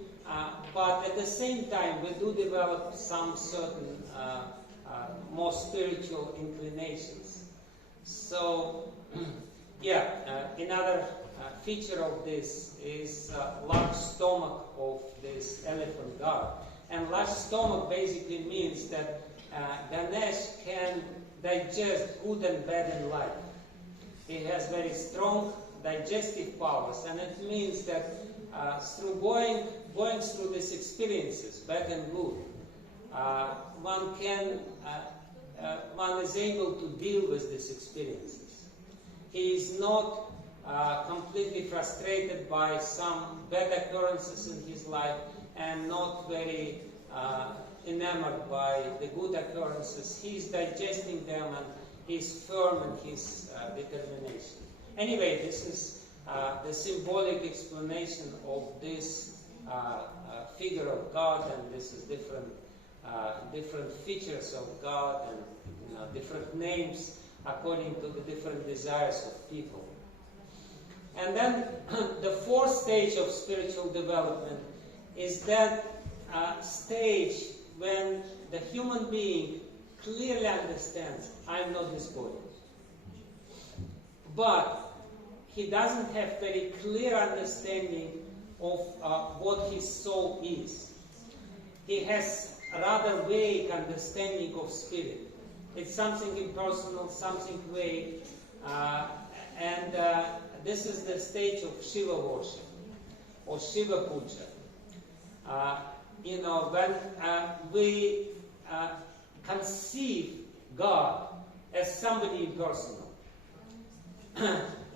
but at the same time we do develop some certain more spiritual inclinations. So, another feature of this is large stomach of this elephant god. And large stomach basically means that Ganesh can digest good and bad in life. He has very strong digestive powers, and it means that through going through these experiences, bad and good, one is able to deal with these experiences. He is not completely frustrated by some bad occurrences in his life and not very enamored by the good occurrences. He is digesting them and he is firm in his determination. Anyway, this is the symbolic explanation of this figure of God, and this is different features of God and different names according to the different desires of people. And then the fourth stage of spiritual development is that stage when the human being clearly understands, I'm not this body. But he doesn't have very clear understanding of what his soul is. He has a rather vague understanding of spirit. It's something impersonal, something vague, and this is the stage of Shiva worship, or Shiva puja. When we conceive God as somebody impersonal,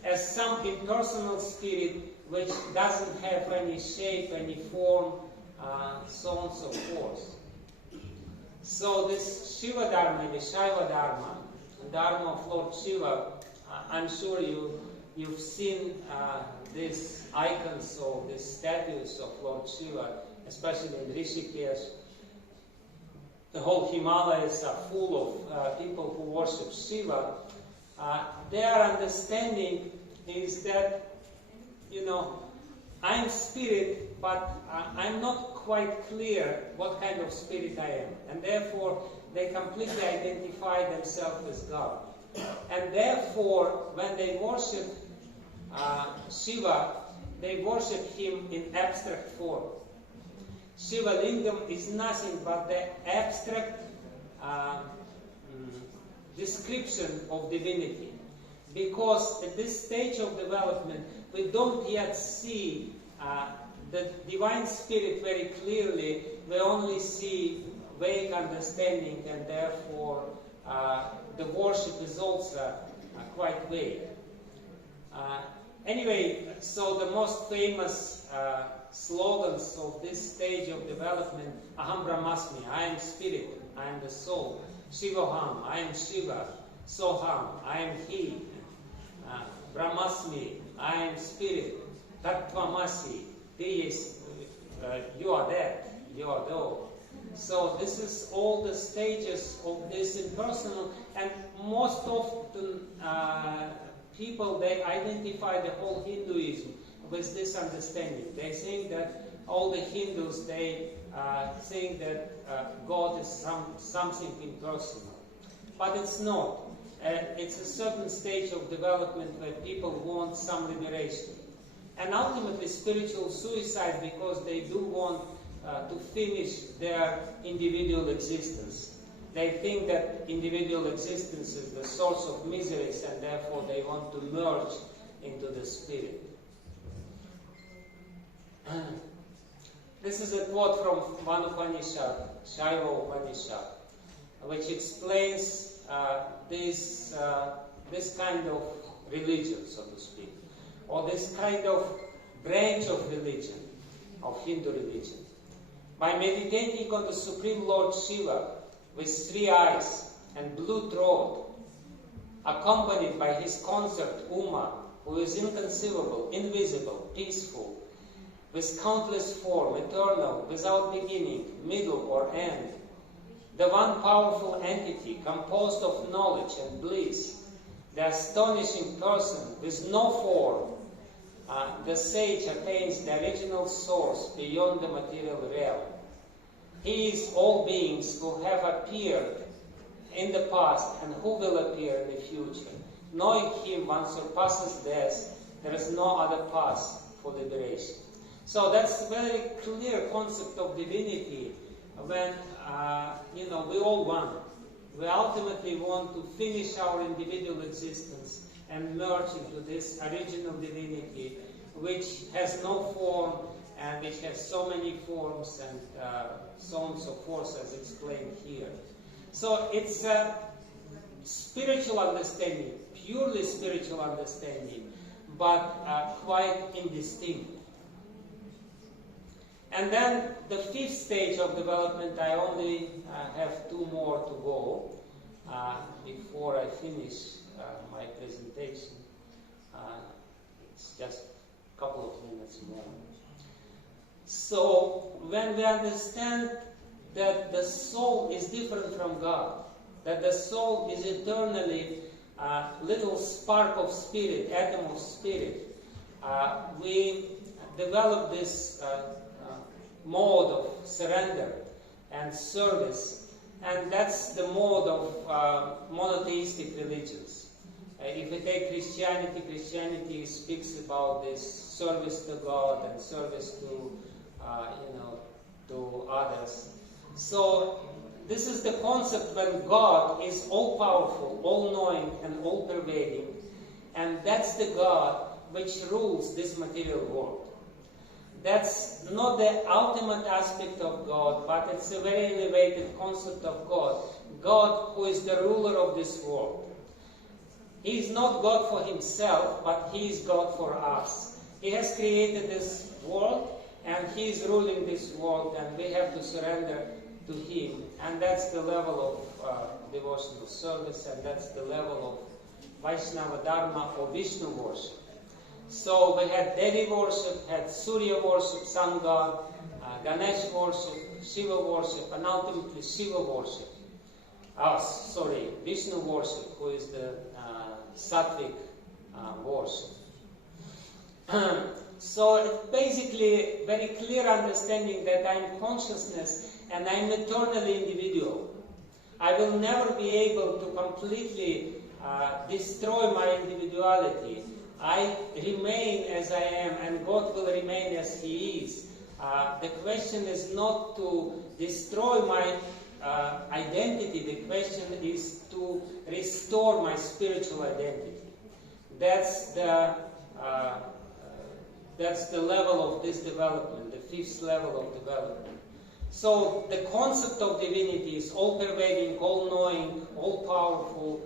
as some impersonal spirit which doesn't have any shape, any form, so on and so forth. So this Shiva Dharma, the Shaiva Dharma, the Dharma of Lord Shiva, I'm sure you you've seen these icons or these statues of Lord Shiva, especially in Rishikesh. The whole Himalayas are full of people who worship Shiva. Their understanding is that, I'm spirit, but I'm not quite clear what kind of spirit I am. And therefore, they completely identify themselves as God. And therefore, when they worship Shiva, they worship him in abstract form. Shiva Lingam is nothing but the abstract description of divinity. Because at this stage of development, we don't yet see the divine spirit very clearly. We only see vague understanding, and therefore the worship is also quite vague. Anyway, so the most famous slogans of this stage of development: Aham Brahmasmi, I am spirit, I am the soul; Shivoham, I am Shiva; Soham, I am he; Brahmasmi, I am spirit; Tattvamasi, you are that, you are those. So this is all the stages of this impersonal, and most often people, they identify the whole Hinduism with this understanding. They think that all the Hindus, they think that God is something impersonal. But it's not. It's a certain stage of development where people want some liberation. And ultimately spiritual suicide, because they do want to finish their individual existence. They think that individual existence is the source of miseries, and therefore they want to merge into the spirit. This is a quote from one Upanishad, Shaiva Upanishad, which explains this kind of religion, so to speak, or this kind of branch of religion, of Hindu religion. By meditating on the Supreme Lord Shiva with 3 eyes and blue throat, accompanied by his consort Uma, who is inconceivable, invisible, peaceful, with countless form, eternal, without beginning, middle, or end, the one powerful entity composed of knowledge and bliss, the astonishing person with no form, the sage attains the original source beyond the material realm. He is all beings who have appeared in the past and who will appear in the future. Knowing him, one surpasses death. There is no other path for liberation. So that's a very clear concept of divinity. When we all want, we ultimately want to finish our individual existence and merge into this original divinity, which has no form and which has so many forms and so on and so forth, as explained here. So it's a spiritual understanding, purely spiritual understanding, but quite indistinct. And then the 5th stage of development, I only have 2 more to go before I finish my presentation. It's just a couple of minutes more. So when we understand that the soul is different from God, that the soul is eternally a little spark of spirit, atom of spirit, we develop this mode of surrender and service, and that's the mode of monotheistic religions. If we take Christianity, Christianity speaks about this service to God and service to to others. So this is the concept when God is all-powerful, all-knowing, and all-pervading, and that's the God which rules this material world. That's not the ultimate aspect of God, but it's a very elevated concept of God. God who is the ruler of this world. He is not God for himself, but he is God for us. He has created this world, and he is ruling this world, and we have to surrender to him. And that's the level of devotional service, and that's the level of Vaishnava Dharma or Vishnu worship. So we had Devi worship, had Surya worship, sun god, Ganesh worship, Shiva worship, and ultimately Shiva worship. Vishnu worship, who is the sattvic worship. So it's basically very clear understanding that I'm consciousness and I'm eternally individual. I will never be able to completely destroy my individuality. I remain as I am, and God will remain as He is. The question is not to destroy my identity. The question is to restore my spiritual identity. That's the level of this development, the fifth level of development. So the concept of divinity is all-pervading, all-knowing, all-powerful,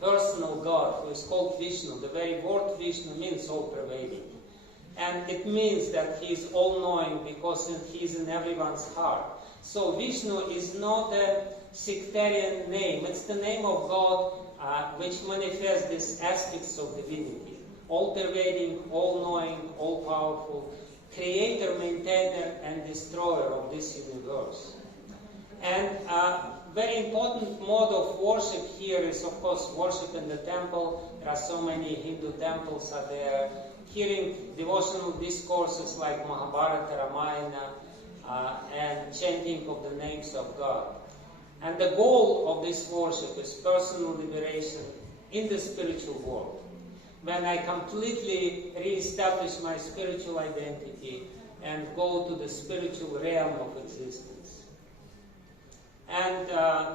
personal God, who is called Vishnu. The very word Vishnu means all-pervading. And it means that He is all-knowing because He is in everyone's heart. So Vishnu is not a sectarian name. It's the name of God which manifests these aspects of divinity. All-pervading, all-knowing, all-powerful, creator, maintainer, and destroyer of this universe. And very important mode of worship here is, of course, worship in the temple. There are so many Hindu temples out there. Hearing devotional discourses like Mahabharata, Ramayana, and chanting of the names of God. And the goal of this worship is personal liberation in the spiritual world. When I completely re-establish my spiritual identity and go to the spiritual realm of existence. And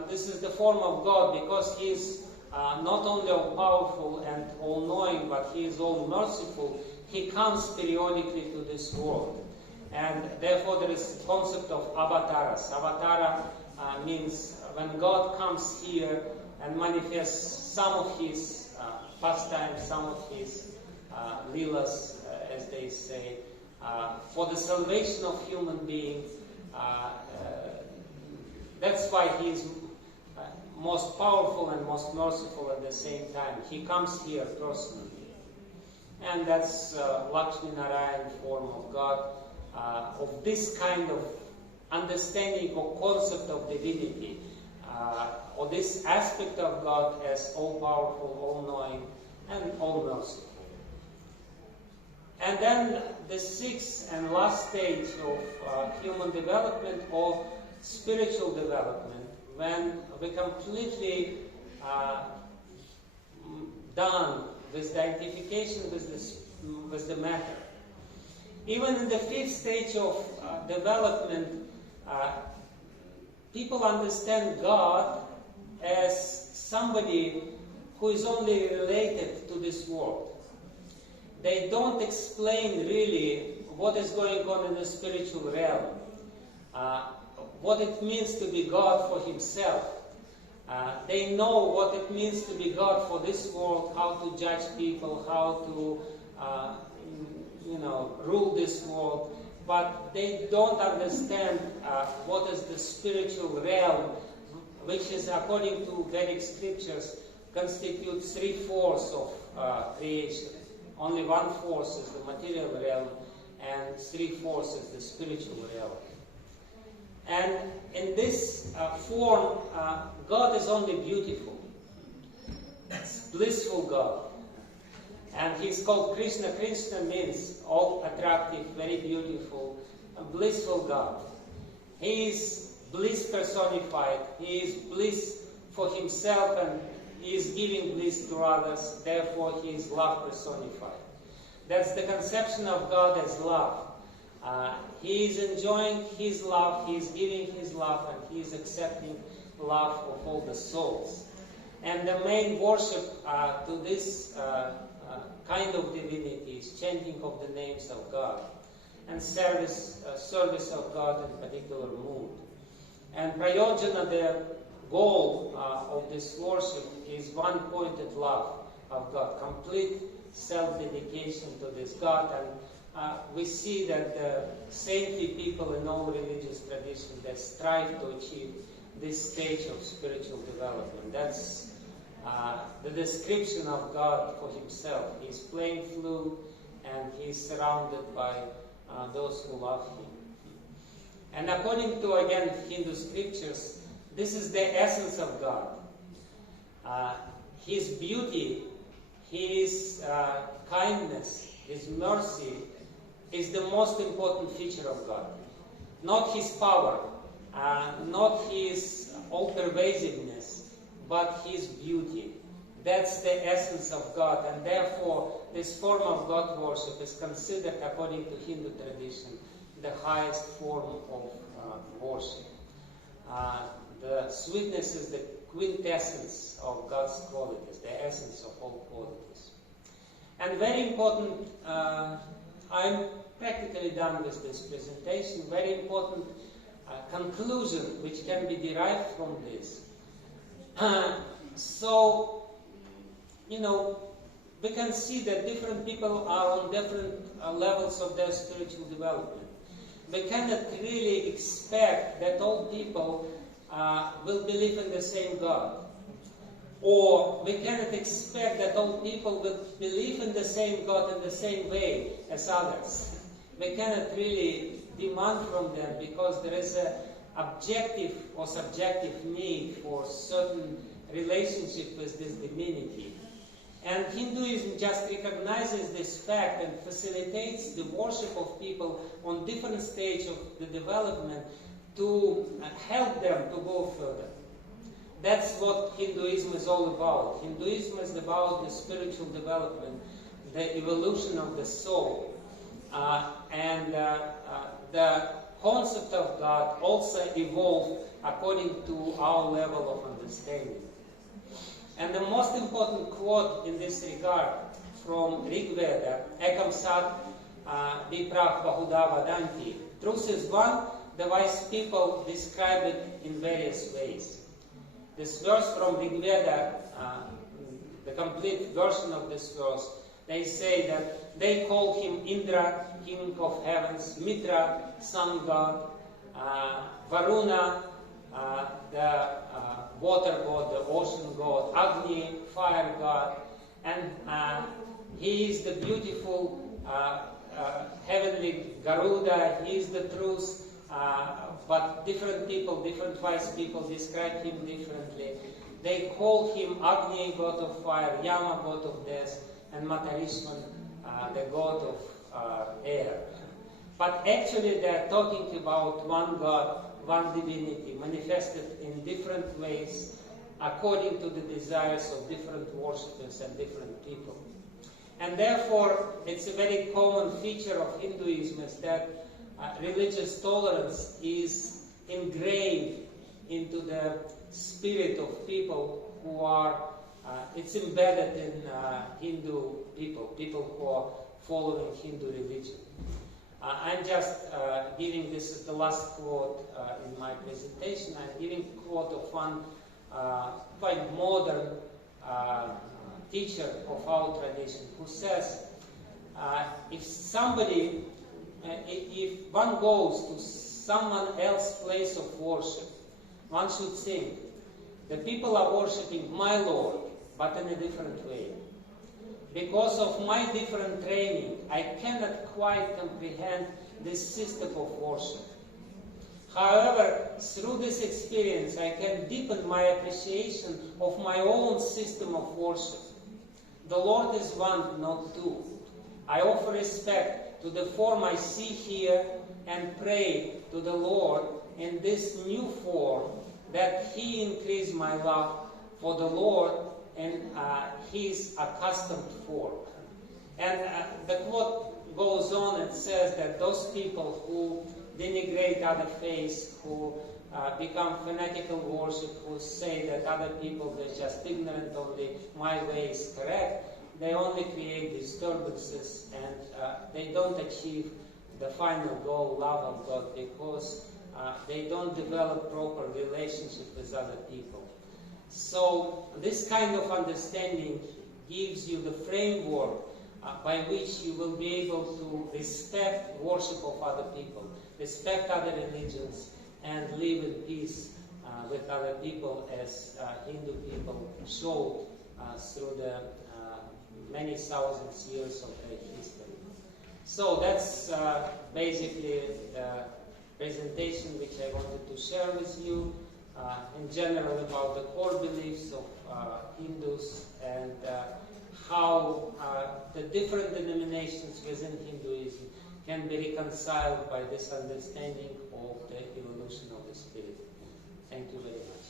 this is the form of God because He is not only all-powerful and all-knowing, but He is all-merciful. He comes periodically to this world. And therefore there is the concept of avatars. Avatara means when God comes here and manifests some of His pastimes, some of His lilas, as they say, for the salvation of human beings. That's why He is most powerful and most merciful at the same time. He comes here personally. And that's Lakshmi Narayan form of God, of this kind of understanding or concept of divinity, or this aspect of God as all-powerful, all-knowing, and all-merciful. And then the sixth and last stage of human development or spiritual development, when we completely done with the identification with the matter. Even in the fifth stage of development, people understand God as somebody who is only related to this world. They don't explain really what is going on in the spiritual realm, what it means to be God for Himself. They know what it means to be God for this world, how to judge people, how to rule this world, but they don't understand what is the spiritual realm, which is, according to Vedic scriptures, constitutes 3/4 of creation. Only 1/4 is the material realm, and 3/4 is the spiritual realm. And in this form, God is only beautiful. It's blissful God. And He's called Krishna. Krishna means all attractive, very beautiful, blissful God. He is bliss personified. He is bliss for Himself, and He is giving bliss to others. Therefore, He is love personified. That's the conception of God as love. He is enjoying His love, He is giving His love, and He is accepting love of all the souls. And the main worship to this kind of divinity is chanting of the names of God and service of God in particular mood. And prayojana, the goal of this worship, is one-pointed love of God, complete self-dedication to this God. And we see that the saintly people in all religious traditions, they strive to achieve this stage of spiritual development. That's the description of God for Himself. He's playing flute and he is surrounded by those who love him. And according to, again, Hindu scriptures, this is the essence of God. His beauty, His kindness, His mercy is the most important feature of God. Not His power, not His all-pervasiveness, but His beauty. That's the essence of God, and therefore this form of God worship is considered, according to Hindu tradition, the highest form of worship. The sweetness is the quintessence of God's qualities, the essence of all qualities. And very important, I'm practically done with this presentation, very important conclusion which can be derived from this. So, you know, we can see that different people are on different levels of their spiritual development. We cannot really expect that all people will believe in the same God. Or we cannot expect that all people will believe in the same God in the same way as others. We cannot really demand from them, because there is an objective or subjective need for certain relationship with this divinity. And Hinduism just recognizes this fact and facilitates the worship of people on different stages of the development to help them to go further. That's what Hinduism is all about. Hinduism is about the spiritual development, the evolution of the soul. And the concept of God also evolved according to our level of understanding. And the most important quote in this regard from Rig Veda, Ekam Sat Viprah Bahuda Vadanti. Truth is one, the wise people describe it in various ways. This verse from Rig Veda, the complete version of this verse, they say that they call him Indra, king of heavens, Mitra, sun god, Varuna, the water god, the ocean god, Agni, fire god, and he is the beautiful heavenly Garuda, he is the truth, but different people, different wise people describe him differently. They call him Agni, god of fire, Yama, god of death, and Matarishman, the god of air. But actually they are talking about one God, one divinity, manifested in different ways according to the desires of different worshippers and different people. And therefore, it's a very common feature of Hinduism is that religious tolerance is engraved into the spirit of people who are, it's embedded in Hindu people who are following Hindu religion. I'm just giving this as the last quote in my presentation. I'm giving a quote of one quite modern teacher of our tradition who says, if one goes to someone else's place of worship, one should think, the people are worshipping my Lord, but in a different way. Because of my different training, I cannot quite comprehend this system of worship. However, through this experience, I can deepen my appreciation of my own system of worship. The Lord is one, not two. I offer respect to the form I see here and pray to the Lord in this new form that He increase my love for the Lord in His accustomed form. And the quote goes on and says that those people who denigrate other faiths, who become fanatical worship, who say that other people are just ignorant, only my way is correct, they only create disturbances and they don't achieve the final goal, love of God, because they don't develop proper relationship with other people. So this kind of understanding gives you the framework by which you will be able to respect worship of other people, respect other religions, and live in peace with other people as Hindu people showed through the many thousands years of their history. So that's basically the presentation which I wanted to share with you in general about the core beliefs of Hindus and how the different denominations within Hinduism can be reconciled by this understanding of the evolution of the spirit. Thank you very much.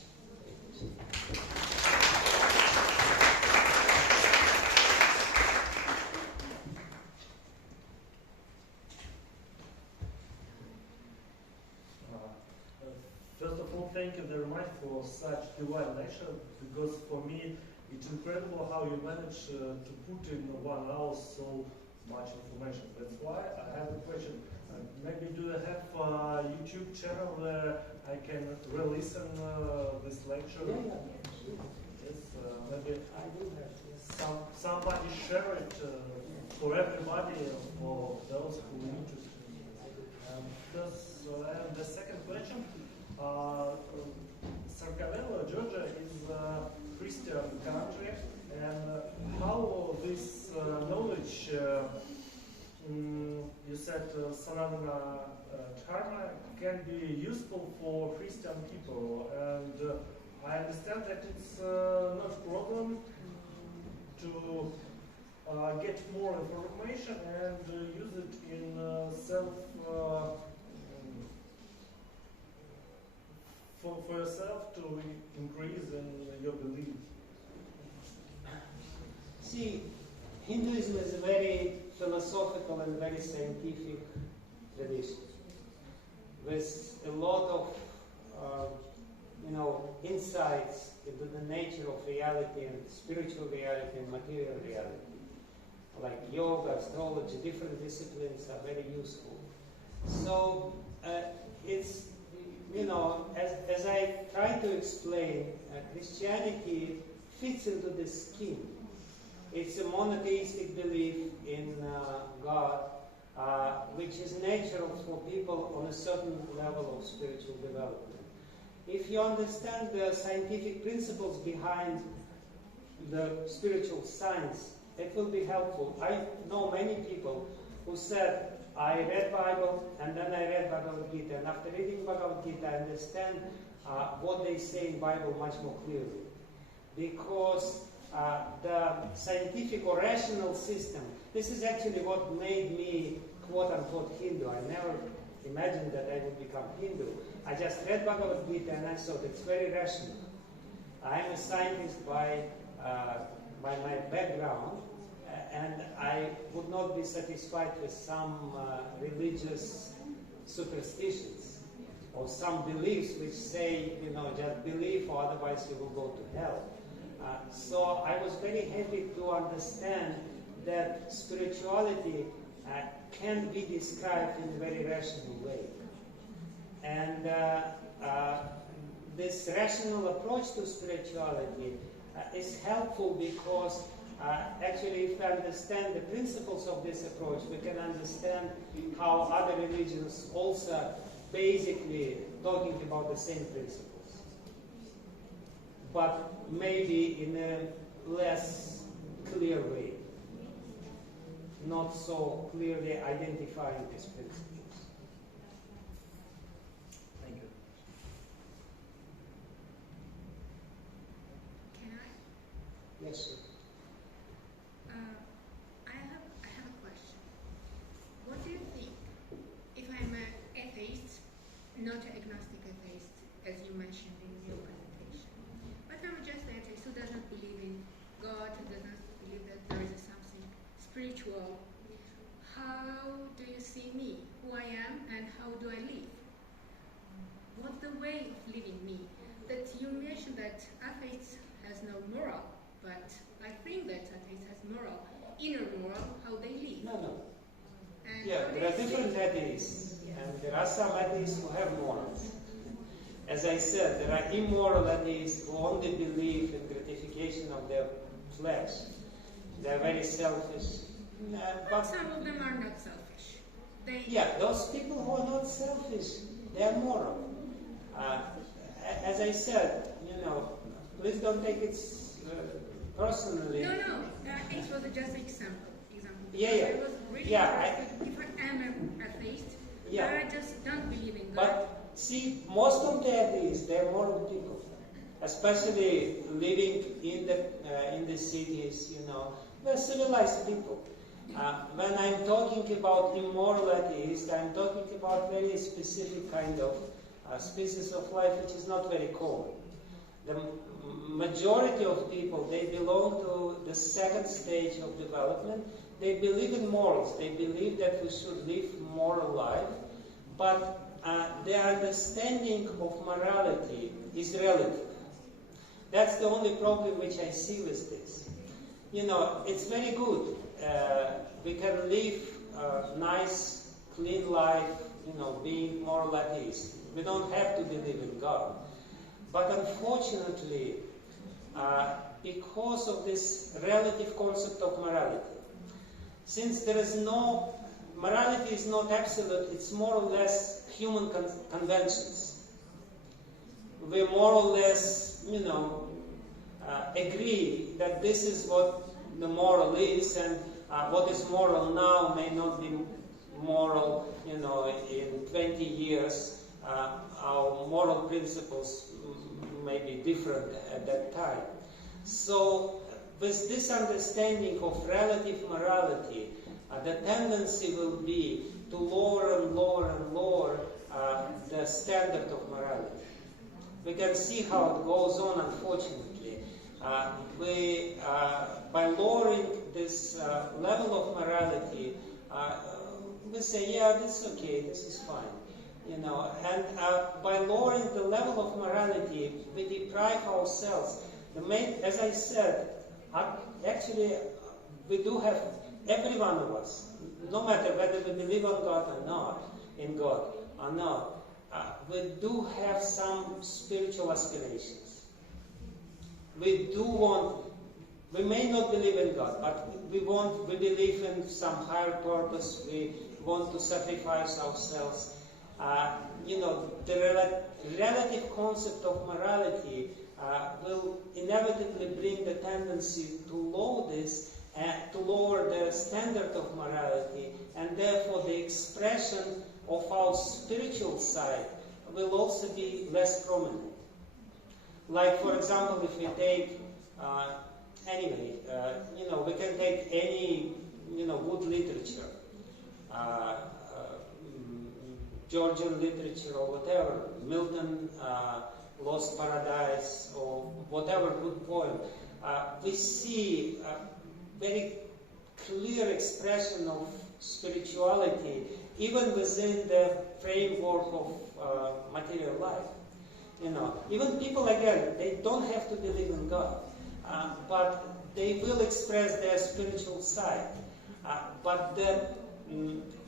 First of all, thank you very much for such divine lecture, because for me it's incredible how you manage to put in 1 hour so much information. That's why I have a question. Maybe do you have a YouTube channel where I can re-listen this lecture? Yeah. Yes, maybe I do have. Yes. Somebody share it for everybody, for those who are interested. And the second question, Sarkavelo, Georgia is a Christian country, and how this knowledge, you said Sanatana Dharma, can be useful for Christian people, and I understand that it's not a problem to get more information and use it in for yourself to increase in your belief. See, Hinduism is a very philosophical and very scientific tradition with a lot of insights into the nature of reality and spiritual reality and material reality. Like yoga, astrology, different disciplines are very useful. So it's, as I try to explain, Christianity fits into this scheme. It's a monotheistic belief in God, which is natural for people on a certain level of spiritual development. If you understand the scientific principles behind the spiritual science, it will be helpful. I know many people who said, I read Bible and then I read Bhagavad Gita, and after reading Bhagavad Gita I understand what they say in Bible much more clearly. Because the scientific or rational system, this is actually what made me quote-unquote Hindu. I never imagined that I would become Hindu. I just read Bhagavad Gita and I thought it's very rational. I am a scientist by my background, and I would not be satisfied with some religious superstitions or some beliefs which say, just believe or otherwise you will go to hell. So I was very happy to understand that spirituality can be described in a very rational way. And this rational approach to spirituality is helpful because actually if we understand the principles of this approach, we can understand how other religions also basically talking about the same principles, but maybe in a less clear way, not so clearly identifying these principles. Thank you. Can I? Yes, sir. I have a question. What do you think, if I'm an atheist, not an agnostic atheist, as you mentioned in your presentation, but I'm just an atheist who does not believe in God, who does not believe that there is something spiritual, how do you see me, who I am, and how do I live? What's the way of living me? That you mentioned that atheist has no moral, but I think that atheist has moral, inner moral, how they live. No. And Yeah, there are different atheists, and there are some atheists who have morals. As I said, there are immoral atheists who only believe in gratification of their flesh. They are very selfish. But some of them are not selfish. Yeah, those people who are not selfish, they are moral. As I said, please don't take it personally. No, it was just an example. Yeah. It was really Yeah, if Yeah. I just don't believe in God. But see, most of the atheists, they're moral people, especially living in the cities. You know, they're civilized people. When I'm talking about immoral atheists, I'm talking about very specific kind of species of life which is not very common. The majority of people, they belong to the second stage of development. They believe in morals. They believe that we should live moral life, but their understanding of morality is relative. That's the only problem which I see with this. You know, it's very good. We can live a nice, clean life, you know, being moral atheists. We don't have to believe in God. But unfortunately, because of this relative concept of morality, since there is no, morality is not absolute, it's more or less human conventions. We more or less, you know, agree that this is what the moral is, and what is moral now may not be moral, you know, in 20 years. Our moral principles may be different at that time. So, with this understanding of relative morality, the tendency will be to lower and lower and lower the standard of morality. We can see how it goes on, unfortunately. By lowering this level of morality, we say, yeah, this is okay, this is fine. You know, and by lowering the level of morality, we deprive ourselves. As I said, actually, we do have, every one of us, no matter whether we believe on God or not, in God or not, we do have some spiritual aspirations. We do want, we may not believe in God, but we believe in some higher purpose. We want to sacrifice ourselves. You know, the relative concept of morality will inevitably bring the tendency to lower this, to lower the standard of morality, and therefore the expression of our spiritual side will also be less prominent. Like, for example, if we take, you know, we can take any, you know, good literature, Georgian literature or whatever, Milton, Lost Paradise, or whatever good poem, we see a very clear expression of spirituality even within the framework of material life. You know, even people, again, they don't have to believe in God, but they will express their spiritual side. But the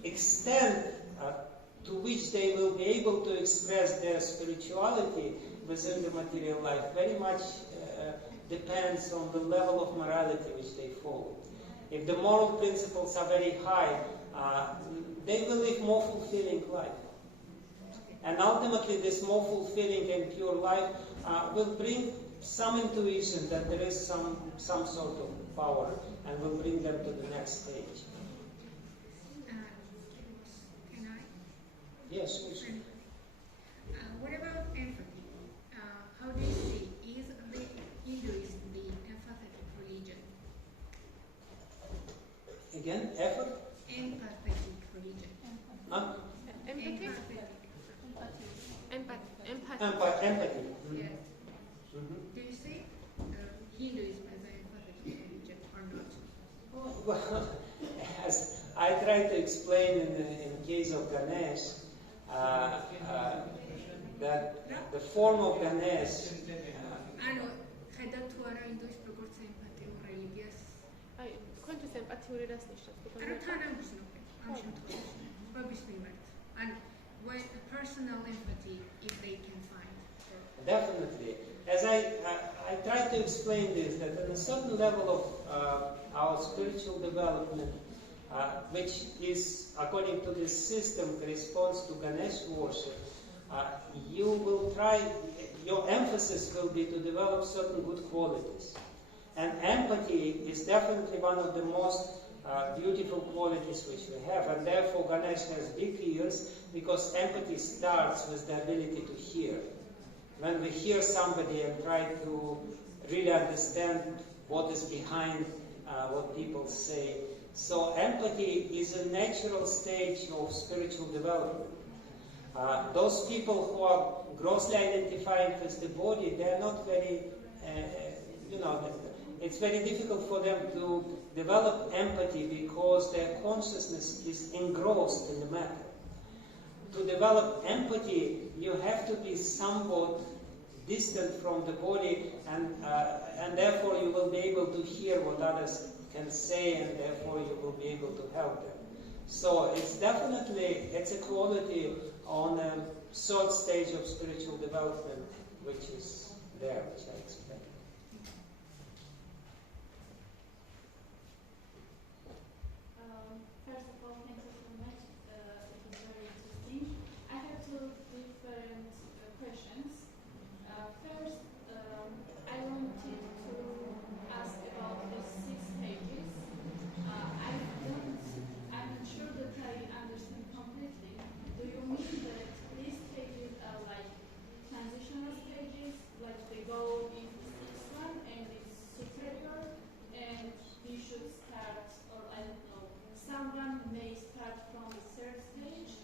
extent to which they will be able to express their spirituality within the material life very much depends on the level of morality which they follow. If the moral principles are very high, they will live more fulfilling life. And ultimately this more fulfilling and pure life will bring some intuition that there is some sort of power, and will bring them to the next stage. Can I? Yes, please. What about empathy? How do you see, is the Hinduism the empathetic religion? Again, effort? Empathetic religion. Huh? Empathy? Empathy. Empathy. Yes. Mm-hmm. Do you see Hinduism as an empathetic religion or not? Well, as I tried to explain in the case of Ganesh, that the form of Ganesh. ხედავთ თუ არა ინდუის როგორც ემპათიურ რელიგიას? აი, კონჩეს ემპათიური რას ნიშნავს? ანუ თანამგზნობი ამ შემთხვევაში, ხვების მიმართ. And when a personal empathy, if they can find. Definitely. As I tried to explain this, that at a certain level of our spiritual development, which is, according to this system, corresponds to Ganesh worship, you will try, your emphasis will be to develop certain good qualities. And empathy is definitely one of the most beautiful qualities which we have, and therefore Ganesh has big ears, because empathy starts with the ability to hear. When we hear somebody and try to really understand what is behind what people say. So empathy is a natural stage of spiritual development. Those people who are grossly identifying with the body, they are not very, it's very difficult for them to develop empathy because their consciousness is engrossed in the matter. To develop empathy, you have to be somewhat distant from the body, and therefore you will be able to hear what others can say, and therefore you will be able to help them. So it's a quality on a third stage of spiritual development, which is there, which I explained. First of all, thank you so much. It was very interesting. I have two different questions. First, I wanted to ask about the 6 stages. I'm not sure that I understand completely. Do you mean that these stages are like transitional stages, like they go into the 6th one and it's superior, and we should start, or I don't know, someone may start from the 3rd stage.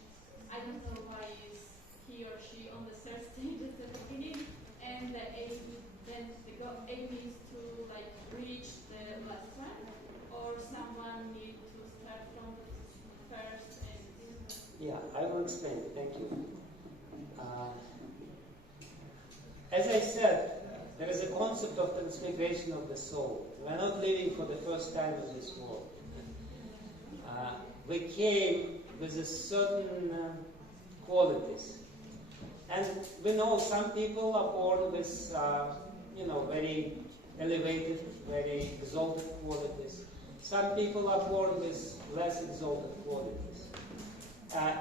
I don't know why is he or she on the 3rd stage at the beginning, and the aim is to like reach the last one, or someone needs to start from the 1st and... Yeah, I will explain. Thank you. As I said, there is a concept of transmigration of the soul. We are not living for the first time in this world. We came with a certain qualities. And we know some people are born with, very elevated, very exalted qualities. Some people are born with less exalted qualities.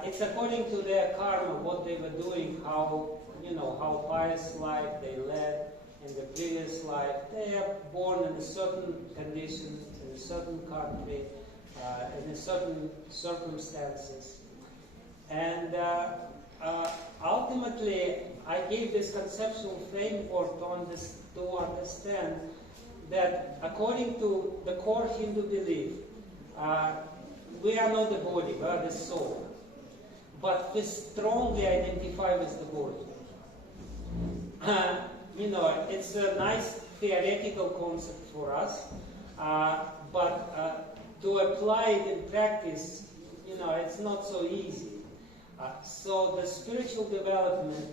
It's according to their karma, what they were doing, how pious life they led in the previous life. They are born in a certain condition, in a certain country, in a certain circumstances. And ultimately, I gave this conceptual framework to understand that according to the core Hindu belief, we are not the body, we are the soul. But we strongly identify with the body. It's a nice theoretical concept for us, but to apply it in practice, it's not so easy. So the spiritual development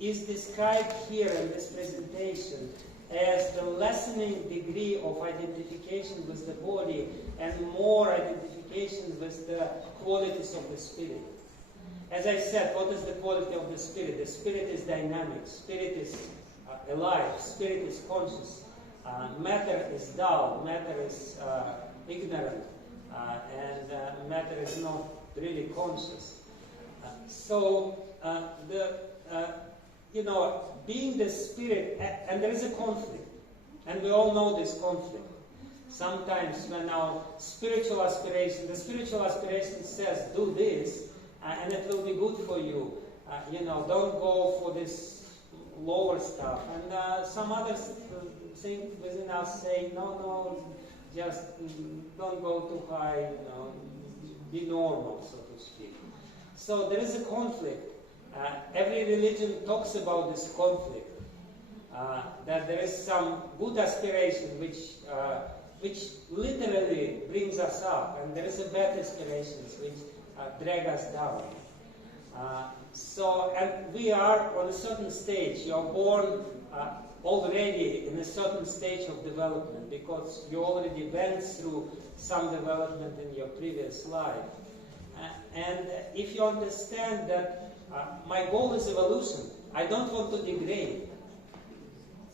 is described here in this presentation as the lessening degree of identification with the body and more identification with the qualities of the spirit. As I said, what is the quality of the spirit? The spirit is dynamic, spirit is alive, spirit is conscious. Matter is dull, matter is ignorant, and matter is not really conscious. Being the spirit, and there is a conflict, and we all know this conflict. Sometimes when our spiritual aspiration, the spiritual aspiration says, do this, and it will be good for you. Don't go for this lower stuff. And some others think within us say, no, just don't go too high, be normal, so to speak. So there is a conflict. Every religion talks about this conflict, that there is some good aspiration which literally brings us up, and there is a bad aspirations which drag us down. And we are on a certain stage. You are born already in a certain stage of development because you already went through some development in your previous life. And if you understand that my goal is evolution, I don't want to degrade.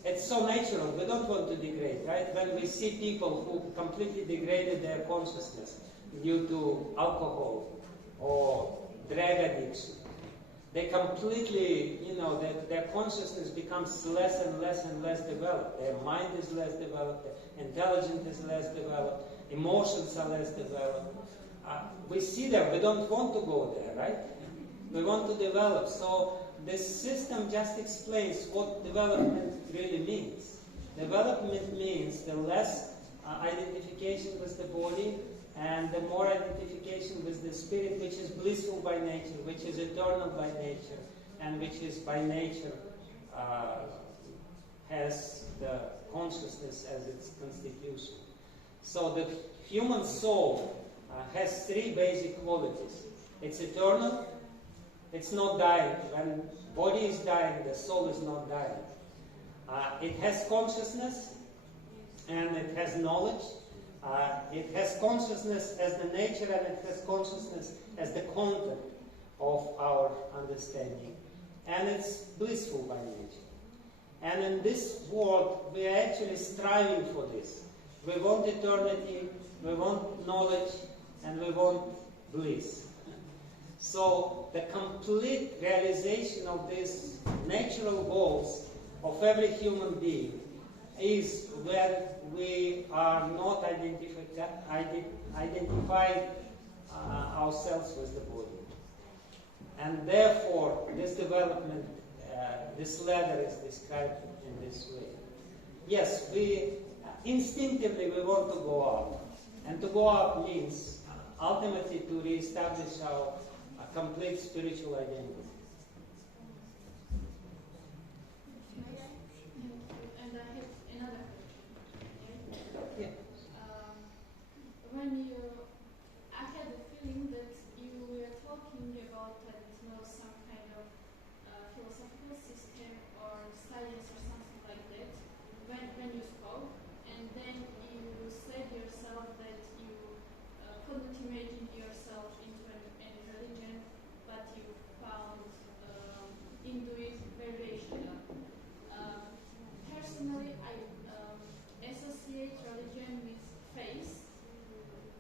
It's so natural, we don't want to degrade, right? When we see people who completely degraded their consciousness due to alcohol or drug addiction, they completely, their consciousness becomes less and less and less developed. Their mind is less developed, their intelligence is less developed, emotions are less developed. We see them, we don't want to go there, right? We want to develop. So this system just explains what development really means. Development means the less identification with the body and the more identification with the spirit, which is blissful by nature, which is eternal by nature, and which is by nature has the consciousness as its constitution. So the human soul has three basic qualities. It's eternal, it's not dying. When body is dying, the soul is not dying. It has consciousness, and it has knowledge. It has consciousness as the nature, and it has consciousness as the content of our understanding. And it's blissful by nature. And in this world, we are actually striving for this. We want eternity, we want knowledge, and we want bliss. So the complete realization of these natural goals of every human being is when we are not identified ourselves with the body. And therefore, this development, this ladder is described in this way. Yes, instinctively we want to go up. And to go up means ultimately to reestablish our complete spiritual identity. And I have another question. Yeah. I had a feeling that you were talking about, I don't know, some kind of philosophical system or science or something like that when you spoke, and then you said yourself that you couldn't imagine yourself into any religion, but you found Hinduism very rational. Personally, I associate religion with faith,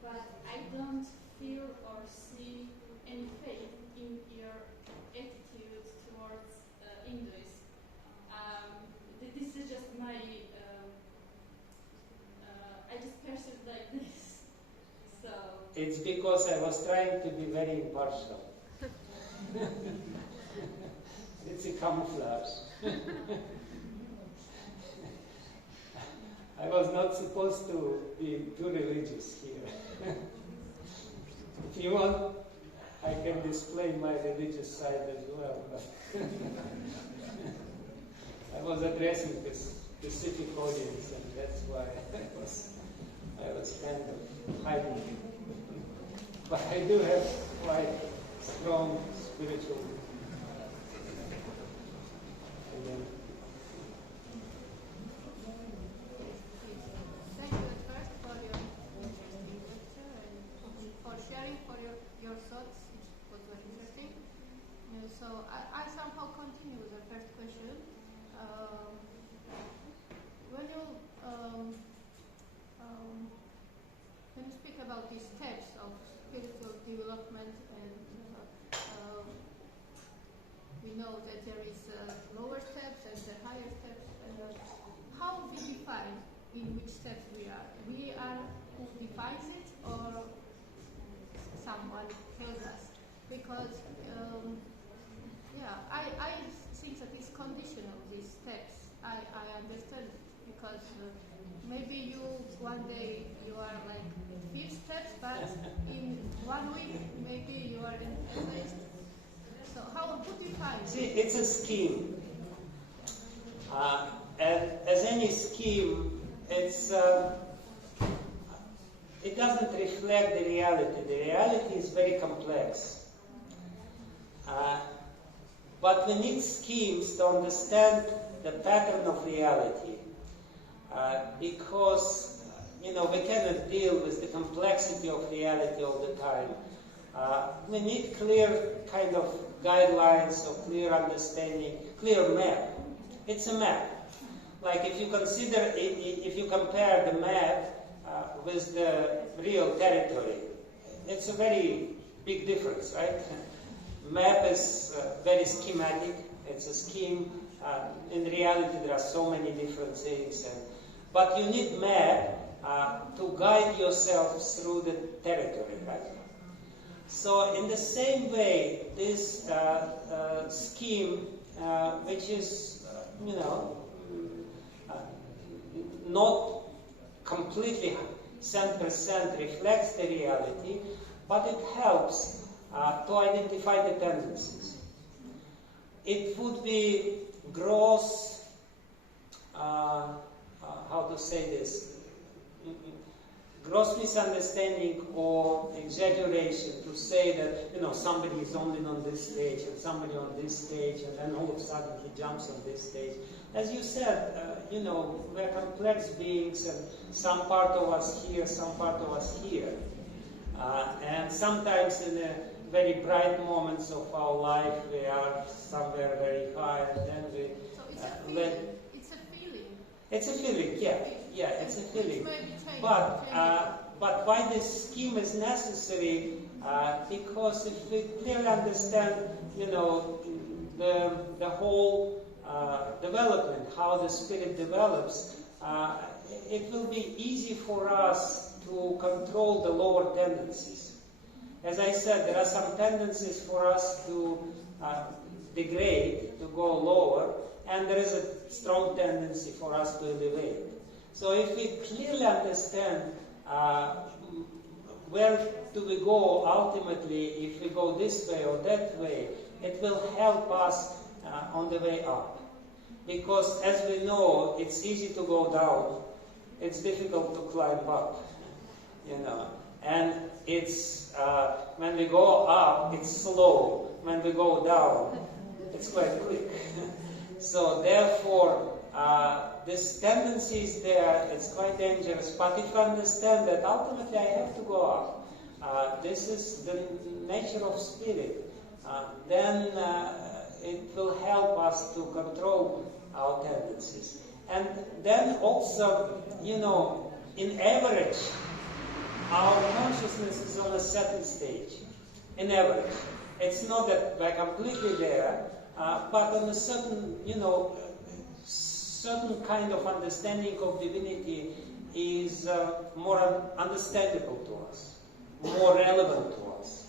but I don't feel or see any faith in your attitude towards Hinduism. This is just my, I just perceive like this. So it's because I was trying to be very impartial. It's a camouflage. I was not supposed to be too religious here. If you want, I can display my religious side as well. But I was addressing this specific audience, and that's why I was kind of hiding it. But I do have quite strong spiritual identity. Thank you first for your interesting lecture and for sharing your thoughts. It was very interesting. So I somehow continue with the first question. When you speak about these steps of spiritual development, and we know that there is lower steps and the higher steps, how we define in which steps we are? We are who defines it, or someone tells us? Because I think that it's conditional, these steps. I understand it, because maybe one day you are like 5 steps, but in 1 week maybe you are in atheist. So how would you define it? See, it's a scheme. As any scheme, it doesn't reflect the reality. The reality is very complex. But we need schemes to understand the pattern of reality. Because, we cannot deal with the complexity of reality all the time. We need clear kind of guidelines or clear understanding, clear map. It's a map. Like if you compare the map with the real territory, it's a very big difference, right? map is very schematic. It's a scheme. In reality, there are so many different things, but you need map to guide yourself through the territory, right? So in the same way, this scheme, which is, not completely 100% reflects the reality, but it helps to identify the tendencies. It would be gross, how to say this, gross misunderstanding or exaggeration to say that, somebody is only on this stage and somebody on this stage, and then all of a sudden he jumps on this stage. As you said, we're complex beings, and some part of us here, some part of us here. And sometimes in the very bright moments of our life, we are somewhere very high, and then we... So it's a feeling. It's a feeling, yeah, it's a feeling. But why this scheme is necessary? Because if we clearly understand, the whole development, how the spirit develops, it will be easy for us to control the lower tendencies. As I said, there are some tendencies for us to degrade, to go lower, and there is a strong tendency for us to elevate. So if we clearly understand where do we go ultimately, if we go this way or that way, it will help us on the way up. Because as we know, it's easy to go down, it's difficult to climb up, And it's, when we go up, it's slow. When we go down, it's quite quick. So therefore, this tendency is there, it's quite dangerous. But if I understand that ultimately I have to go up, this is the nature of spirit, then it will help us to control our tendencies. And then also, in average, our consciousness is on a certain stage, in average. It's not that we're completely there, but on a certain, certain kind of understanding of divinity is more understandable to us, more relevant to us.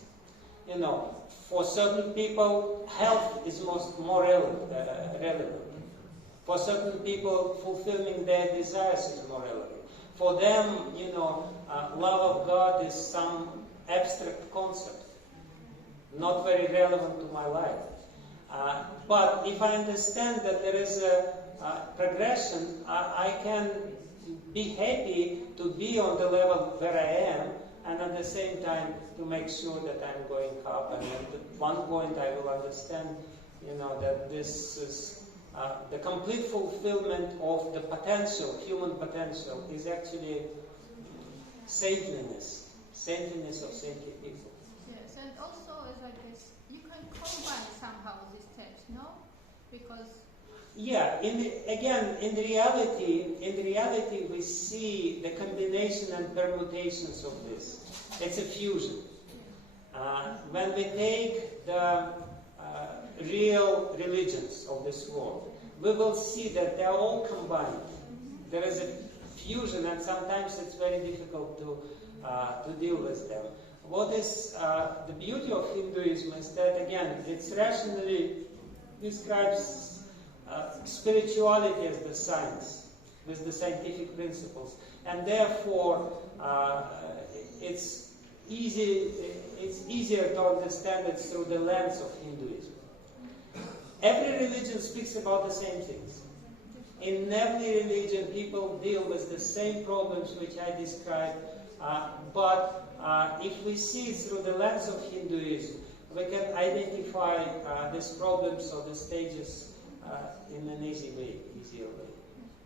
For certain people, health is more relevant. For certain people, fulfilling their desires is more relevant. For them, love of God is some abstract concept, not very relevant to my life. But if I understand that there is a progression, I can be happy to be on the level where I am, and at the same time to make sure that I'm going up. And at one point I will understand, that this is the complete fulfillment of the potential, human potential, is actually saintliness of saintly people. Yes, and also, as I guess, you can combine somehow these steps, no? Because in reality, we see the combination and permutations of this. It's a fusion. When we take the real religions of this world, we will see that they are all combined. There is a fusion, and sometimes it's very difficult to deal with them. What is the beauty of Hinduism is that, again, it rationally describes spirituality as the science, with the scientific principles, and therefore it's easier to understand it through the lens of Hinduism. Every religion speaks about the same things. In every religion, people deal with the same problems which I described, but if we see it through the lens of Hinduism, we can identify these problems or the stages in an easier way.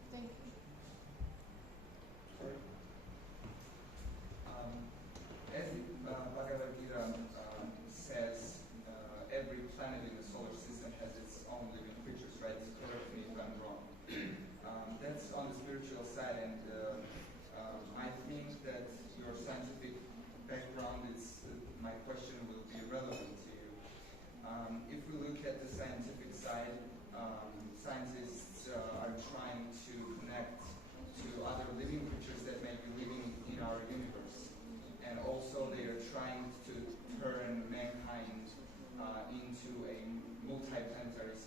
Thank you. As the Bhagavad Gita says, every planet in the solar system has its own living creatures, right? Correct me if I'm wrong. That's on the spiritual side, and I think that your scientific background is, my question will be relevant to you.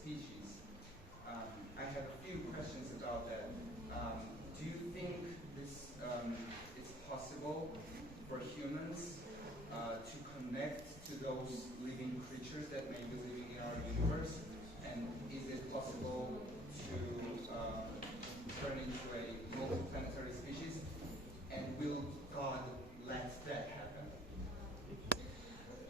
species. I have a few questions about that. Do you think this it's possible for humans to connect to those living creatures that may be living in our universe? And is it possible to turn into a multiplanetary species? And will God let that happen?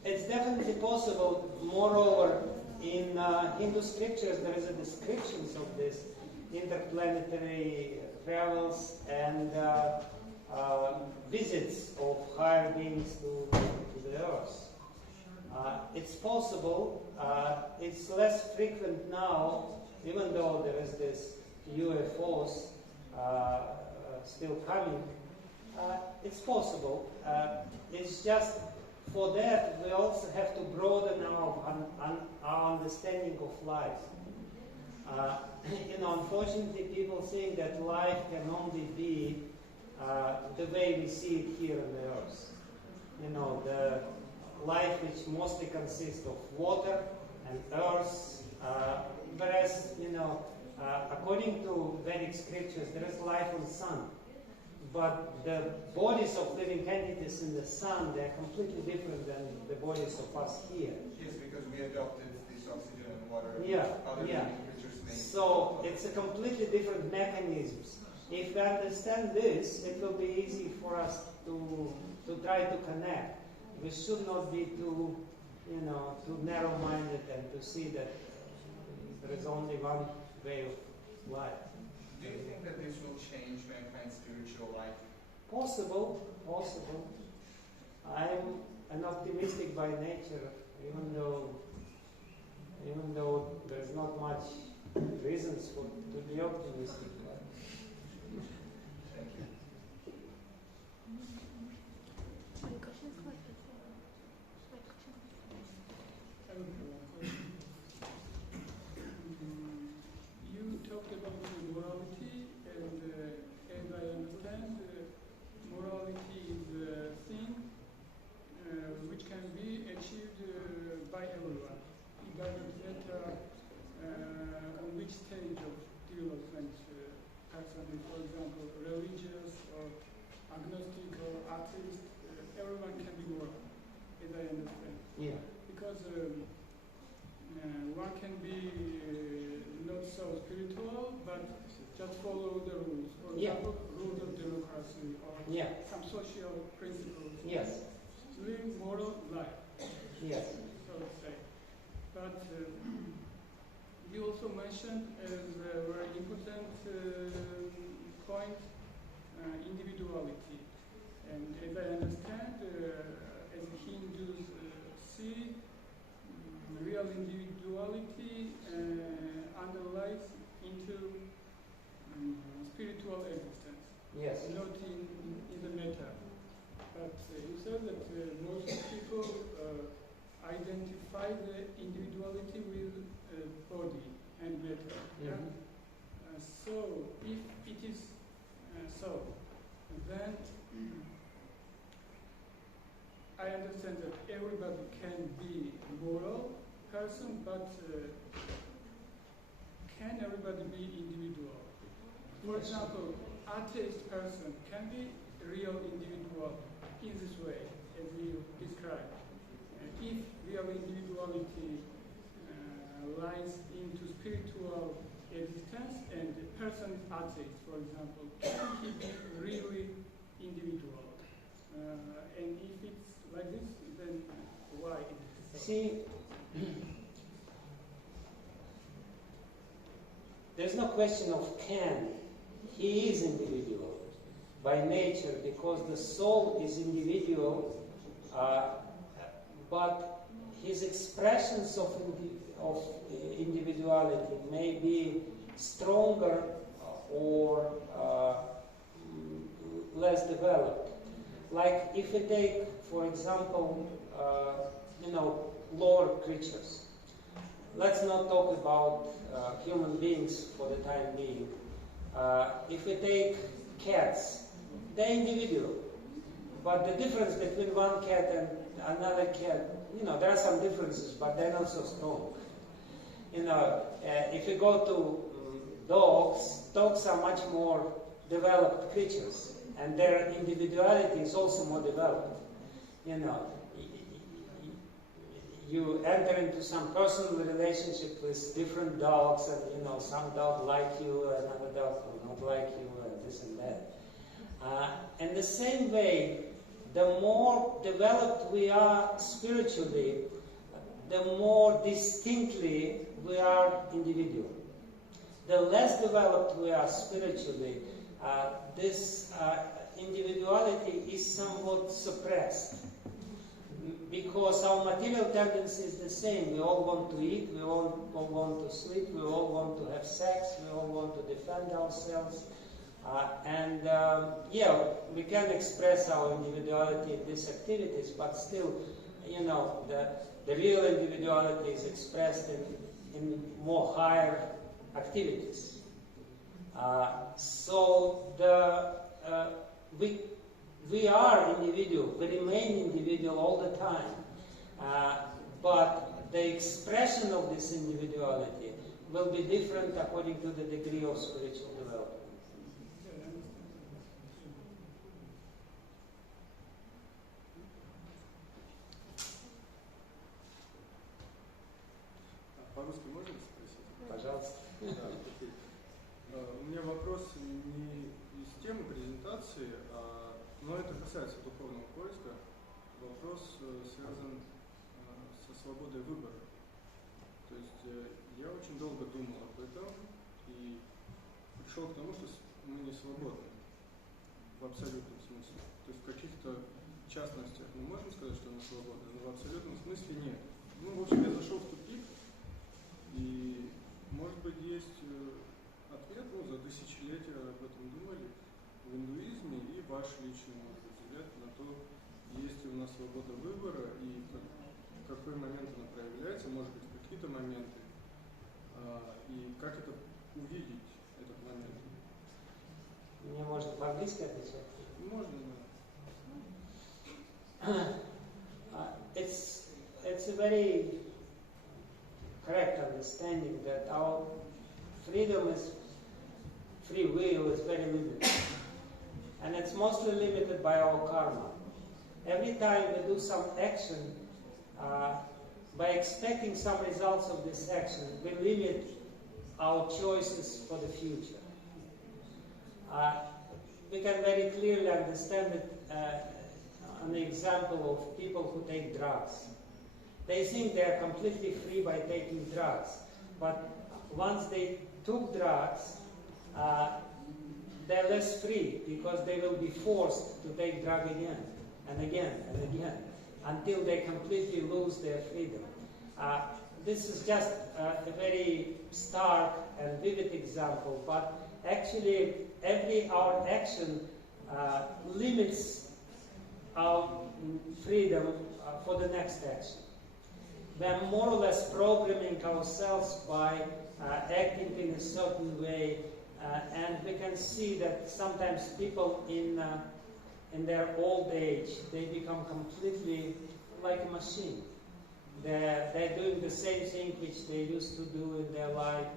It's definitely possible. Moreover, in Hindu scriptures, there is a descriptions of this interplanetary travels and visits of higher beings to the earth. It's possible. It's less frequent now, even though there is this UFOs still coming. It's possible. It's just for that we also have to broaden our understanding of life. Unfortunately, people think that life can only be the way we see it here on the earth. The life which mostly consists of water and earth, whereas, according to Vedic scriptures, there is life on the sun. But the bodies of living entities in the sun, they are completely different than the bodies of us here. Yes, because we adopted this oxygen and water. Other Yeah. living creatures may. So it's a completely different mechanisms. If we understand this, it will be easy for us to try to connect. We should not be too narrow-minded and to see that there is only one way of life. Do you think that this will change mankind's spiritual life? Possible. I'm an optimistic by nature, even though there's not much reasons to be optimistic. Thank you. Any questions? You talked about morality, and as I understand, morality is a thing which can be achieved by everyone. It doesn't matter on which stage of development person is, for example, religious or agnostic or atheist. Everyone can be moral, as I understand. Yeah. Because one can be not so spiritual, but just follow the rules. For example, rules of democracy or some social principles. Yes. Living moral life. Yes. So to say. But you also mentioned as a very important point individuality. And as I understand, as Hindus see, real individuality underlies into spiritual existence. Yes. Not in the matter. But you said that most people identify the individuality with body and matter. Mm-hmm. So if it is so, then I understand that everybody can be a moral person, but can everybody be individual? For example, atheist person can be a real individual in this way, as you described. If real individuality lies into spiritual existence and the person is atheist, for example, can he be really individual? And if it's like this, then why? See, there's no question of can. He is individual by nature because the soul is individual, but his expressions of individuality may be stronger or less developed. Like if we take, for example, lower creatures. Let's not talk about human beings for the time being. If we take cats, they're individual. But the difference between one cat and another cat, there are some differences, but they're not so strong. You know, if you go to dogs are much more developed creatures, and their individuality is also more developed. You know, you enter into some personal relationship with different dogs, and you know, some dog like you, another dog will not like you, and this and that. In the same way, the more developed we are spiritually, the more distinctly we are individual. The less developed we are spiritually, this individuality is somewhat suppressed, because our material tendency is the same. We all want to eat, we all want to sleep, we all want to have sex, we all want to defend ourselves. Yeah, we can express our individuality in these activities, but still, you know, the real individuality is expressed in more higher activities. So we are individual, we remain individual all the time, but the expression of this individuality will be different according to the degree of spiritual development. По-русски можно спросить? Пожалуйста. Да, окей. У меня вопрос не из темы презентации, но это касается духовного поиска. Вопрос связан со свободой выбора. То есть я очень долго думал об этом и пришел к тому, что мы не свободны в абсолютном смысле. То есть в каких-то частностях мы можем сказать, что мы свободны, но в абсолютном смысле нет. Ну, в общем, я зашел в тупик, и, может быть, есть ответ, за тысячелетия об этом думали, в индуизме, и ваш личный, может быть, взгляд на то, есть ли у нас свобода выбора, и в какой момент она проявляется, может быть, в какие-то моменты, и как это увидеть, этот момент. Мне можно по-английски отвечать? Можно, да. It's a very correct understanding that our freedom is, free will is very limited. And it's mostly limited by our karma. Every time we do some action, by expecting some results of this action, we limit our choices for the future. We can very clearly understand it on the example of people who take drugs. They think they are completely free by taking drugs, but once they took drugs, they're less free because they will be forced to take drug again and again and again until they completely lose their freedom. This is just a very stark and vivid example, but actually our action limits our freedom for the next action. We are more or less programming ourselves by acting in a certain way, and we can see that sometimes people in their old age, they become completely like a machine. They're doing the same thing which they used to do in their life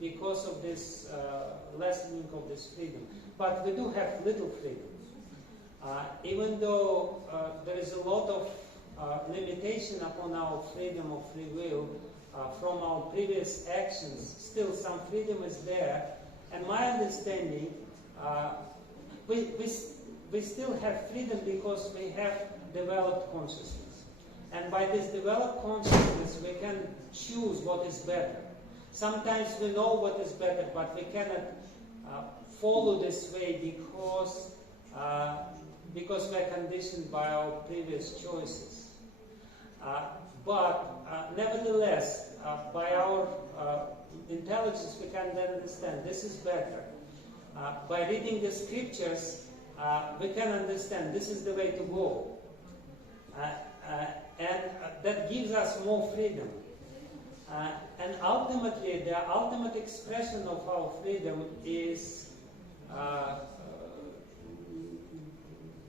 because of this lessening of this freedom. But we do have little freedom. Even though there is a lot of limitation upon our freedom of free will from our previous actions, still some freedom is there. And my understanding, we still have freedom because we have developed consciousness. And by this developed consciousness, we can choose what is better. Sometimes we know what is better, but we cannot follow this way because we are conditioned by our previous choices. But nevertheless, by our intelligence, we can then understand this is better. By reading the scriptures, we can understand this is the way to go. And that gives us more freedom. And ultimately, the ultimate expression of our freedom is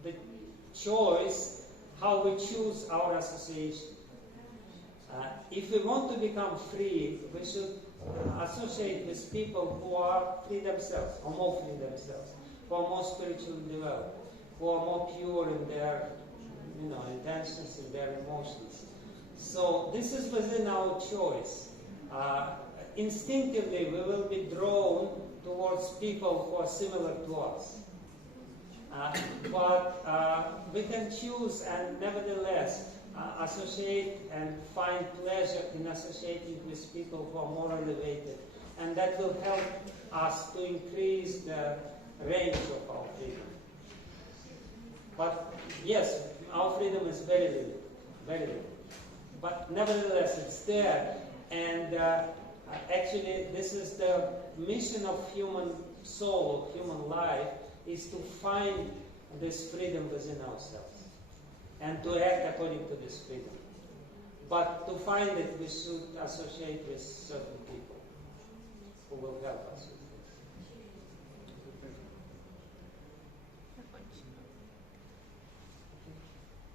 the choice how we choose our association. if we want to become free, we should associate with people who are free themselves, or more free themselves, who are more spiritually developed, who are more pure in their intentions, in their emotions. So this is within our choice. Instinctively, we will be drawn towards people who are similar to us. But we can choose and nevertheless associate and find pleasure in associating with people who are more elevated. And that will help us to increase the range of our freedom. But yes, our freedom is very limited, very limited. But nevertheless, it's there. And actually, this is the mission of human soul, of human life, is to find this freedom within ourselves and to act according to this freedom. But to find it, we should associate with certain people who will help us with this.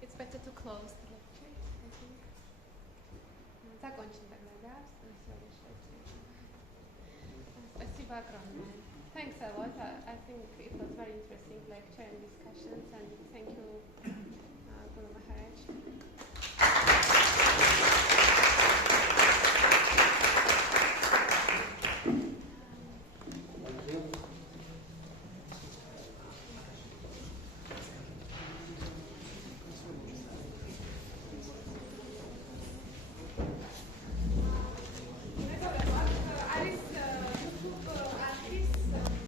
It's better to close the lecture, I think. Закончим тогда, да? Спасибо огромное. Thanks a lot. I think it was very interesting lecture and discussions, and thank you, Guru Maharaj.